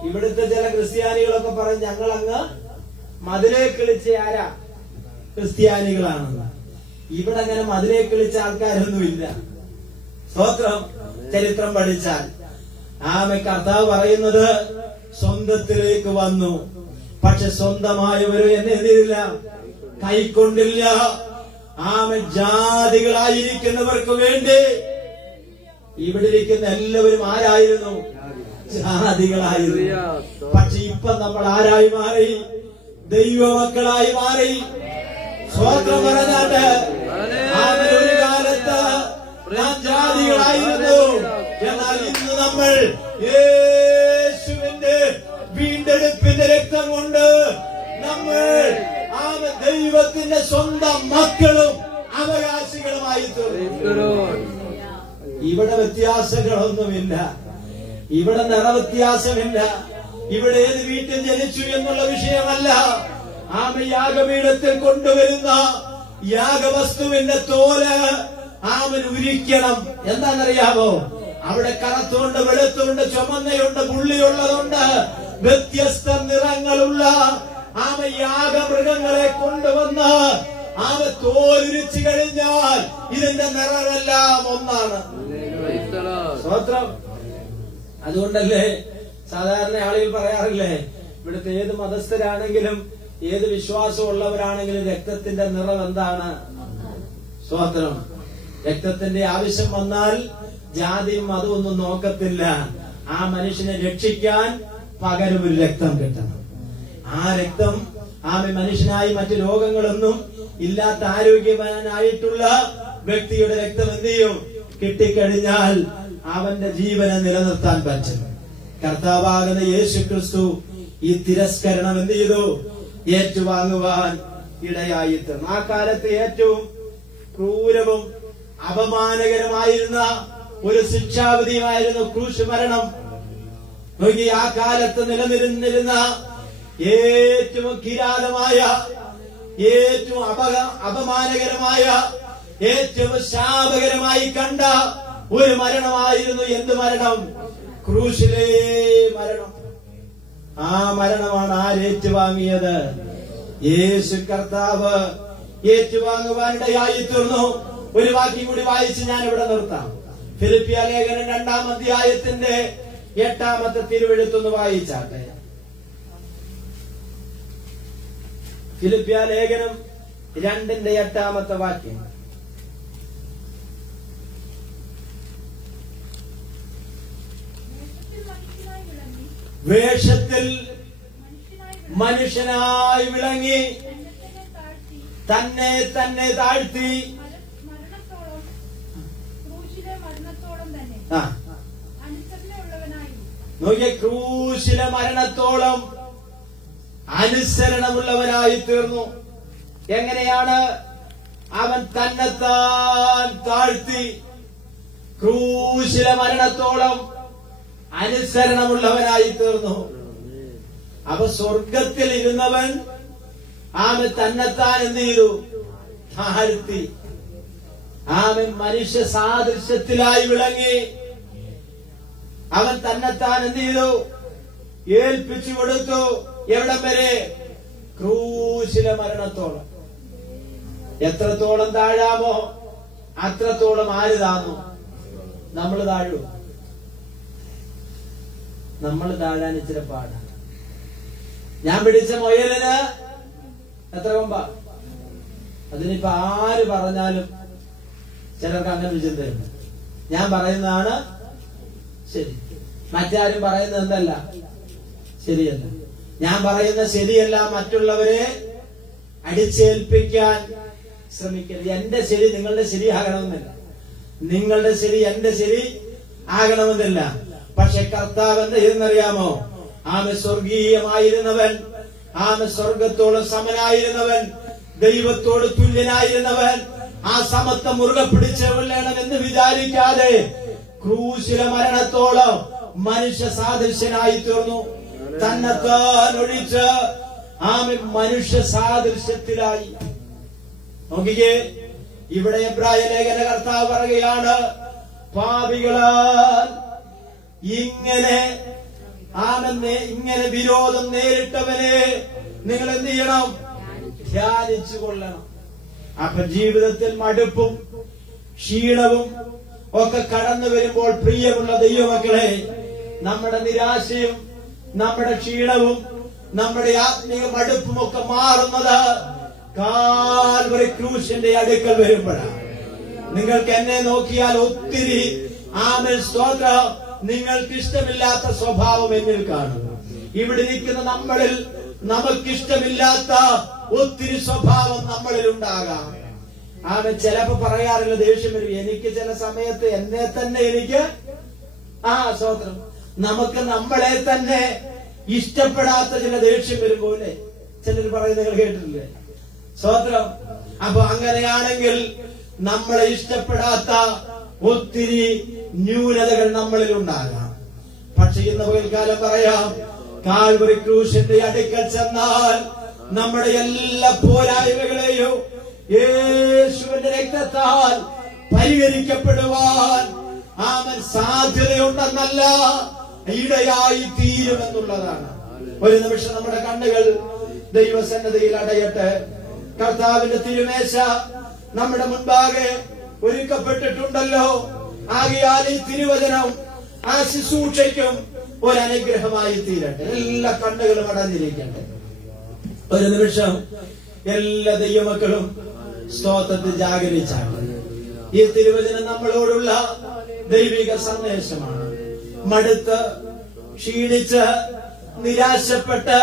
ഇവിടുത്തെ ചില ക്രിസ്ത്യാനികളൊക്കെ പറയും, ഞങ്ങളങ്ങ് മതിലേക്ക് വിളിച്ച ആരാ? ക്രിസ്ത്യാനികളാണെന്ന്. ഇവിടെ അങ്ങനെ മതിലേക്ക് വിളിച്ച ആൾക്കാരൊന്നുമില്ല. സ്തോത്രം. ചരിത്രം പഠിച്ചാൽ കർത്താവ് പറയുന്നത് സ്വന്തത്തിലേക്ക് വന്നു, പക്ഷെ സ്വന്തമായവരും എന്നെ എന്തില്ല? കൈക്കൊണ്ടില്ല. ജാതികളായിരിക്കുന്നവർക്ക് വേണ്ടി ഇവിടെ ഇരിക്കുന്ന എല്ലാവരും ആരായിരുന്നു? ജാതികളായിരുന്നു. പക്ഷെ ഇപ്പൊ നമ്മൾ ആരായി മാറി? ദൈവമക്കളായി മാറി. സ്വോത്രം പറഞ്ഞാട്ട് ഒരു കാലത്ത് നാം ജാതികളായിരുന്നു. എന്നാൽ ഇന്ന് നമ്മൾ യേശുവിന്റെ വീണ്ടെടുപ്പിന്റെ രക്തം കൊണ്ട് നമ്മൾ ദൈവ ദൈവത്തിന്റെ സ്വന്തം മക്കളും അവകാശികളുമായി തീർന്നു. ഇവിടെ വ്യത്യാസങ്ങളൊന്നുമില്ല, ഇവിടെ നിറവ്യത്യാസമില്ല, ഇവിടെ ഏത് വീട്ടിൽ ജനിച്ചു എന്നുള്ള വിഷയമല്ല. യാഗപീഠത്തിൽ കൊണ്ടുവരുന്ന യാഗവസ്തുവിന്റെ തോല് ഉരിക്കണം. എന്താണെന്നറിയാമോ? അവിടെ കറുത്തുണ്ട്, വെളുത്തുണ്ട്, ചുമന്നയുണ്ട്, പുള്ളിയുള്ളതുണ്ട്, വ്യത്യസ്ത നിറങ്ങളുള്ള യാഗമൃഗങ്ങളെ കൊണ്ടുവന്ന് തോലുരിച്ചു കഴിഞ്ഞാൽ ഇതിന്റെ നിറമെല്ലാം ഒന്നാണ്. സ്തോത്രം. അതുകൊണ്ടല്ലേ സാധാരണ ആളുകൾ പറയാറില്ലേ, ഇവിടുത്തെ ഏത് മതസ്ഥരാണെങ്കിലും ഏത് വിശ്വാസമുള്ളവരാണെങ്കിലും രക്തത്തിന്റെ നിറം എന്താണ്? സ്തോത്രം. രക്തത്തിന്റെ ആവശ്യം വന്നാൽ ജാതിയും അതൊന്നും നോക്കത്തില്ല. ആ മനുഷ്യനെ രക്ഷിക്കാൻ പകരം ഒരു രക്തം കിട്ടണം. ആ രക്തം മനുഷ്യനായി മറ്റു രോഗങ്ങളൊന്നും ഇല്ലാത്ത ആരോഗ്യവാനായിട്ടുള്ള വ്യക്തിയുടെ രക്തം എന്ത് ചെയ്യും? കിട്ടിക്കഴിഞ്ഞാൽ അവന്റെ ജീവനെ നിലനിർത്താൻ പറ്റും. കർത്താവാകുന്ന യേശു ക്രിസ്തു ഈ തിരസ്കരണം എന്ത് ചെയ്തു? ഏറ്റുവാങ്ങുവാൻ ഇടയായിത്തീർന്നു. ആ കാലത്ത് ഏറ്റവും ക്രൂരവും അപമാനകരമായിരുന്ന ഒരു ശിക്ഷാവിധിയുമായിരുന്നു ക്രൂശ് മരണം. നോക്കി, ആ കാലത്ത് നിലനിന്നിരുന്ന ഏറ്റവും കിരാതമായ, ഏറ്റവും അപമാനകരമായ, ഏറ്റവും ശാപകരമായി കണ്ട ഒരു മരണമായിരുന്നു. എന്ത് മരണം? ക്രൂശിലെ മരണം. ആ മരണമാണ് ആരേറ്റുവാങ്ങിയത്? യേശു കർത്താവ് ഏറ്റുവാങ്ങുവാനിടയായി തീർന്നു. ഒരു വാക്യം കൂടി വായിച്ച് ഞാൻ ഇവിടെ നിർത്താം. ഫിലിപ്പിയ ലേഖനം 2-ാം അധ്യായത്തിന്റെ 8-ാമത്തെ തിരുവെഴുത്തൊന്ന് വായിച്ചാട്ടെ. ഫിലിപ്പിയ ലേഖനം 2-ന്റെ 8-ാമത്തെ വാക്യം. വേഷത്തിൽ മനുഷ്യനായി വിളങ്ങി തന്നെ തന്നെ താഴ്ത്തി നോക്കിയ ക്രൂശിലെ മരണത്തോളം അനുസരണമുള്ളവനായി തീർന്നു. എങ്ങനെയാണ്? അവൻ തന്നെത്താൻ താഴ്ത്തി ക്രൂശിലെ മരണത്തോളം അനുസരണമുള്ളവനായി തീർന്നു. അപ്പൊ സ്വർഗത്തിൽ ഇരുന്നവൻ തന്നെത്താൻ എന്ത് ചെയ്തു? താഴ്ത്തി. മനുഷ്യ സാദൃശ്യത്തിലായി വിളങ്ങി അവൻ തന്നെത്താൻ എന്ത് ചെയ്തു? ഏൽപ്പിച്ചു കൊടുത്തു. എവിടം വരെ? ക്രൂശിലെ മരണത്തോളം. എത്രത്തോളം താഴാമോ അത്രത്തോളം ആര് താന്നു? നമ്മൾ താഴൂ. നമ്മൾ താഴാൻ ഇച്ചിരി പാടാണ്. ഞാൻ പിടിച്ച മുയലിന് എത്ര കൊമ്പാ? അതിനിപ്പോ ആര് പറഞ്ഞാലും ചിലർക്ക് അങ്ങനെ ഒരു ചിന്തയുണ്ട്. ഞാൻ പറയുന്നതാണ് ശരി, മറ്റാരും പറയുന്നത് എന്തല്ല ശരിയല്ല. ഞാൻ പറയുന്ന ശരിയല്ല മറ്റുള്ളവരെ അടിച്ചേൽപ്പിക്കാൻ ശ്രമിക്കരുത്. എന്റെ ശരി നിങ്ങളുടെ ശരി ആകണമെന്നില്ല, നിങ്ങളുടെ ശരി എന്റെ ശരി ആകണമെന്നില്ല. പക്ഷെ കർത്താവ് എന്താ ഇതെന്നറിയാമോ? സ്വർഗീയമായിരുന്നവൻ, സ്വർഗത്തോട് സമനായിരുന്നവൻ, ദൈവത്തോട് തുല്യനായിരുന്നവൻ, ആ സമത്വം മുറുകെ പിടിച്ചുകൊള്ളണമെന്ന് വിചാരിക്കാതെ ക്രൂശിലെ മരണത്തോളം മനുഷ്യ സാദൃശ്യനായി തീർന്നു. തന്നെത്താൻ ഒഴിച്ച് മനുഷ്യ സാദൃശ്യത്തിലായി. നോക്കിക്കേ, ഇവിടെ എബ്രായ ലേഖന കർത്താവ് പറയുകയാണ്, പാപികളാൽ ഇങ്ങനെ വിരോധം നേരിട്ടവനെ നിങ്ങൾ എന്ത് ചെയ്യണം? ധ്യാനിച്ചു കൊള്ളണം. അപ്പൊ ജീവിതത്തിൽ മടുപ്പും ക്ഷീണവും ഒക്കെ കടന്നു വരുമ്പോൾ, പ്രിയമുള്ള ദൈവമക്കളെ, നമ്മുടെ നിരാശയും നമ്മുടെ ക്ഷീണവും നമ്മുടെ ആത്മീയ മടുപ്പും ഒക്കെ മാറുന്നത് കാൽവരി ക്രൂശിന്റെ അടുക്കൽ വരുമ്പോഴാണ്. നിങ്ങൾക്ക് എന്നെ നോക്കിയാൽ ഒത്തിരി സ്തോത്രം നിങ്ങൾക്ക് ഇഷ്ടമില്ലാത്ത സ്വഭാവം എന്നിൽ കാണുന്നു. ഇവിടെ നിൽക്കുന്ന നമ്മളിൽ നമുക്കിഷ്ടമില്ലാത്ത ഒത്തിരി സ്വഭാവം നമ്മളിൽ ഉണ്ടാകാം. ചിലപ്പോ പറയാറില്ല, ദേഷ്യം വരും. എനിക്ക് ചില സമയത്ത് എന്നെ തന്നെ എനിക്ക് സ്തോത്രം നമുക്ക് നമ്മളെ തന്നെ ഇഷ്ടപ്പെടാത്ത ചില ദേഷ്യം വരുമ്പോലെ ചിലർ പറയുന്നത് നിങ്ങൾ കേട്ടിട്ടില്ലേ? സ്തോത്രം. അപ്പൊ അങ്ങനെയാണെങ്കിൽ നമ്മളെ ഇഷ്ടപ്പെടാത്ത ഒത്തിരി ന്യൂനതകൾ നമ്മളിൽ ഉണ്ടാകാം. പക്ഷെ ഇന്ന് പകൽക്കാലം പറയാം, കാൽവറി ക്രൂശിന്റെ അടുക്കൽ ചെന്നാൽ നമ്മുടെ എല്ലാ പോരായ്മകളെയും യേശുവിന്റെ രക്തത്താൽ പരിഹരിക്കപ്പെടുവാൻ അവൻ സാധ്യതയുണ്ടെന്നല്ല, ഇടയായി തീരുമെന്നുള്ളതാണ്. ഒരു നിമിഷം നമ്മുടെ കണ്ണുകൾ ദൈവസന്നിധിയിൽ അടയട്ടെ. കർത്താവിന്റെ തിരുമേശ നമ്മുടെ മുൻപാകെ ഒരുക്കപ്പെട്ടിട്ടുണ്ടല്ലോ. ആകയാൽ ഈ തിരുവചനം ആ ശുശ്രൂഷയ്ക്കും ഒരു അനുഗ്രഹമായി തീരട്ടെ. എല്ലാ കണ്ണുകളും അടഞ്ഞിരിക്കട്ടെ. ഒരു നിമിഷം എല്ലാ ദൈവമക്കളും സ്തോത്രത്തിൽ ജാഗരിച്ചാട്ടെ. ഈ തിരുവചനം നമ്മളോടുള്ള ദൈവിക സന്ദേശമാണ്. മടുത്ത്, ക്ഷീണിച്ച്, നിരാശപ്പെട്ട്,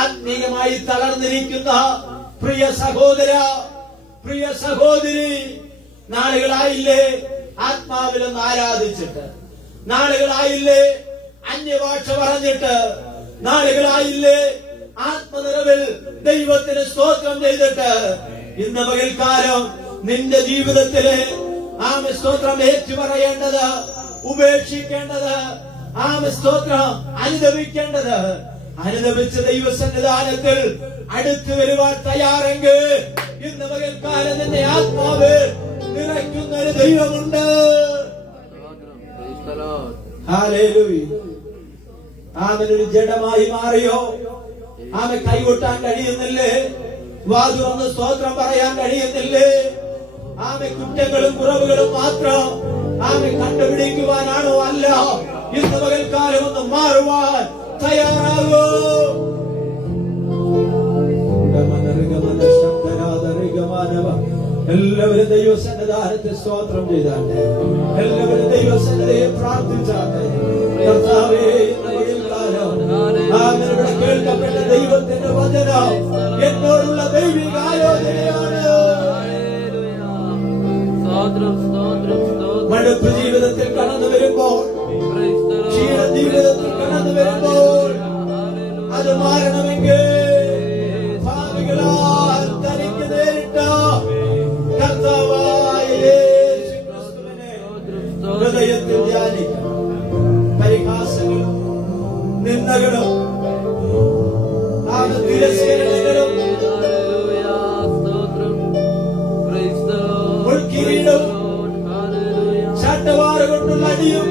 ആത്മീയമായി തളർന്നിരിക്കുന്ന പ്രിയ സഹോദര, പ്രിയ സഹോദരി, നാളുകളായില്ലേ ആത്മാവിലൊന്ന് ആരാധിച്ചിട്ട്? നാളുകളായില്ലേ അന്യഭാഷ പറഞ്ഞിട്ട്? നാളുകളായില്ലേ ആത്മനിറവിൽ ദൈവത്തിന് സ്തോത്രം ചെയ്തിട്ട്? ഇന്ന് പകൽക്കാലം നിന്റെ ജീവിതത്തില് ആമ സ്തോത്രം ഏറ്റുപറയേണ്ടത്, ഉപേക്ഷിക്കേണ്ടത്, ആമ സ്തോത്രം അനുദപിക്കേണ്ടത്, അനുദപിച്ച ദൈവസന്നിധാനത്തിൽ അടുത്തു വരുവാൻ തയ്യാറെങ്കിൽ ഇന്ന് പകൽക്കാലം നിന്റെ ആത്മാവ് നിറയ്ക്കുന്ന ഒരു ദൈവമുണ്ട്. ഹല്ലേലൂയ. ആമനൊരു ജഡമായി മാറിയോ? ആമെ കൈകൊട്ടാൻ കഴിയുന്നില്ലേ? വാതുറന്ന് സ്തോത്രം പറയാൻ കഴിയുന്നില്ലേ? ആമെ കുറ്റങ്ങളും കുറവുകളും മാത്രം ആമെ കണ്ടുപിടിക്കുവാനാണോ? അല്ല, ഇന്ന് പകൽക്കാലം ഒന്ന് മാറുവാൻ തയ്യാറാകൂ. എല്ലാവരും ദൈവസന്നിധാനത്തെ സ്തോത്രം ചെയ്താട്ടെ. എല്ലാവരും ദൈവസന്നിധിയെ പ്രാർത്ഥിച്ചാട്ടെ. കർത്താവേ, ഇവിടെ കേൾക്കപ്പെട്ട ദൈവത്തിന്റെ വചനം എന്നോടുള്ള ദൈവിക ആലോചനയാണ്. മടുപ്പ് ജീവിതത്തിൽ കടന്നു വരുമ്പോൾ, ക്ഷീണ ജീവിതത്തിൽ കടന്നു വരുമ്പോൾ, അത് മാറണമെങ്കിൽ ഭാവികളാൽ തനിക്ക് നേരിട്ട കർത്താവായ യേശു ക്രിസ്തുവിനെ ഹൃദയത്തിൽ ധ്യാനിക്കണം. പരിഹാസങ്ങളും നിന്ദകളും തിരസ്കരണങ്ങളും മുൾക്കിരീടവും ചട്ടവാറ് കൊണ്ടുള്ള അടിയും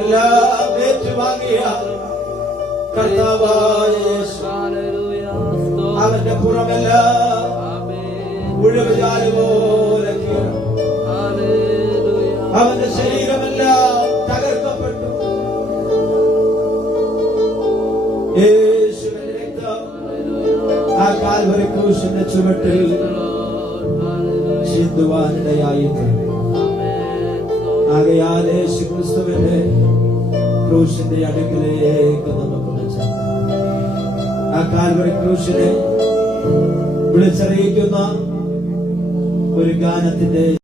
എല്ലാം ഏറ്റുവാങ്ങിയ കർത്താവായ യേശു അവന്റെ പുറമെല്ലാം ഉഴവുചാല് പോലെ കീറും. അവന്റെ ശരീരമെല്ലാം തകർക്കപ്പെട്ടു. യേശുവിന്റെ രക്തം ആ കാൽവരി ക്രൂശിന്റെ ചുവട്ടിൽ ചിന്തുവാനിടയായി. ആകയാൽ യേശു ക്രിസ്തുവിന്റെ ക്രൂശിന്റെ അടുക്കിലേക്ക് നമുക്ക് വെച്ചാൽ ആ കാൽവരി ക്രൂശിനെ വിളിച്ചറിയിക്കുന്ന ഒരു ഗാനത്തിന്റെ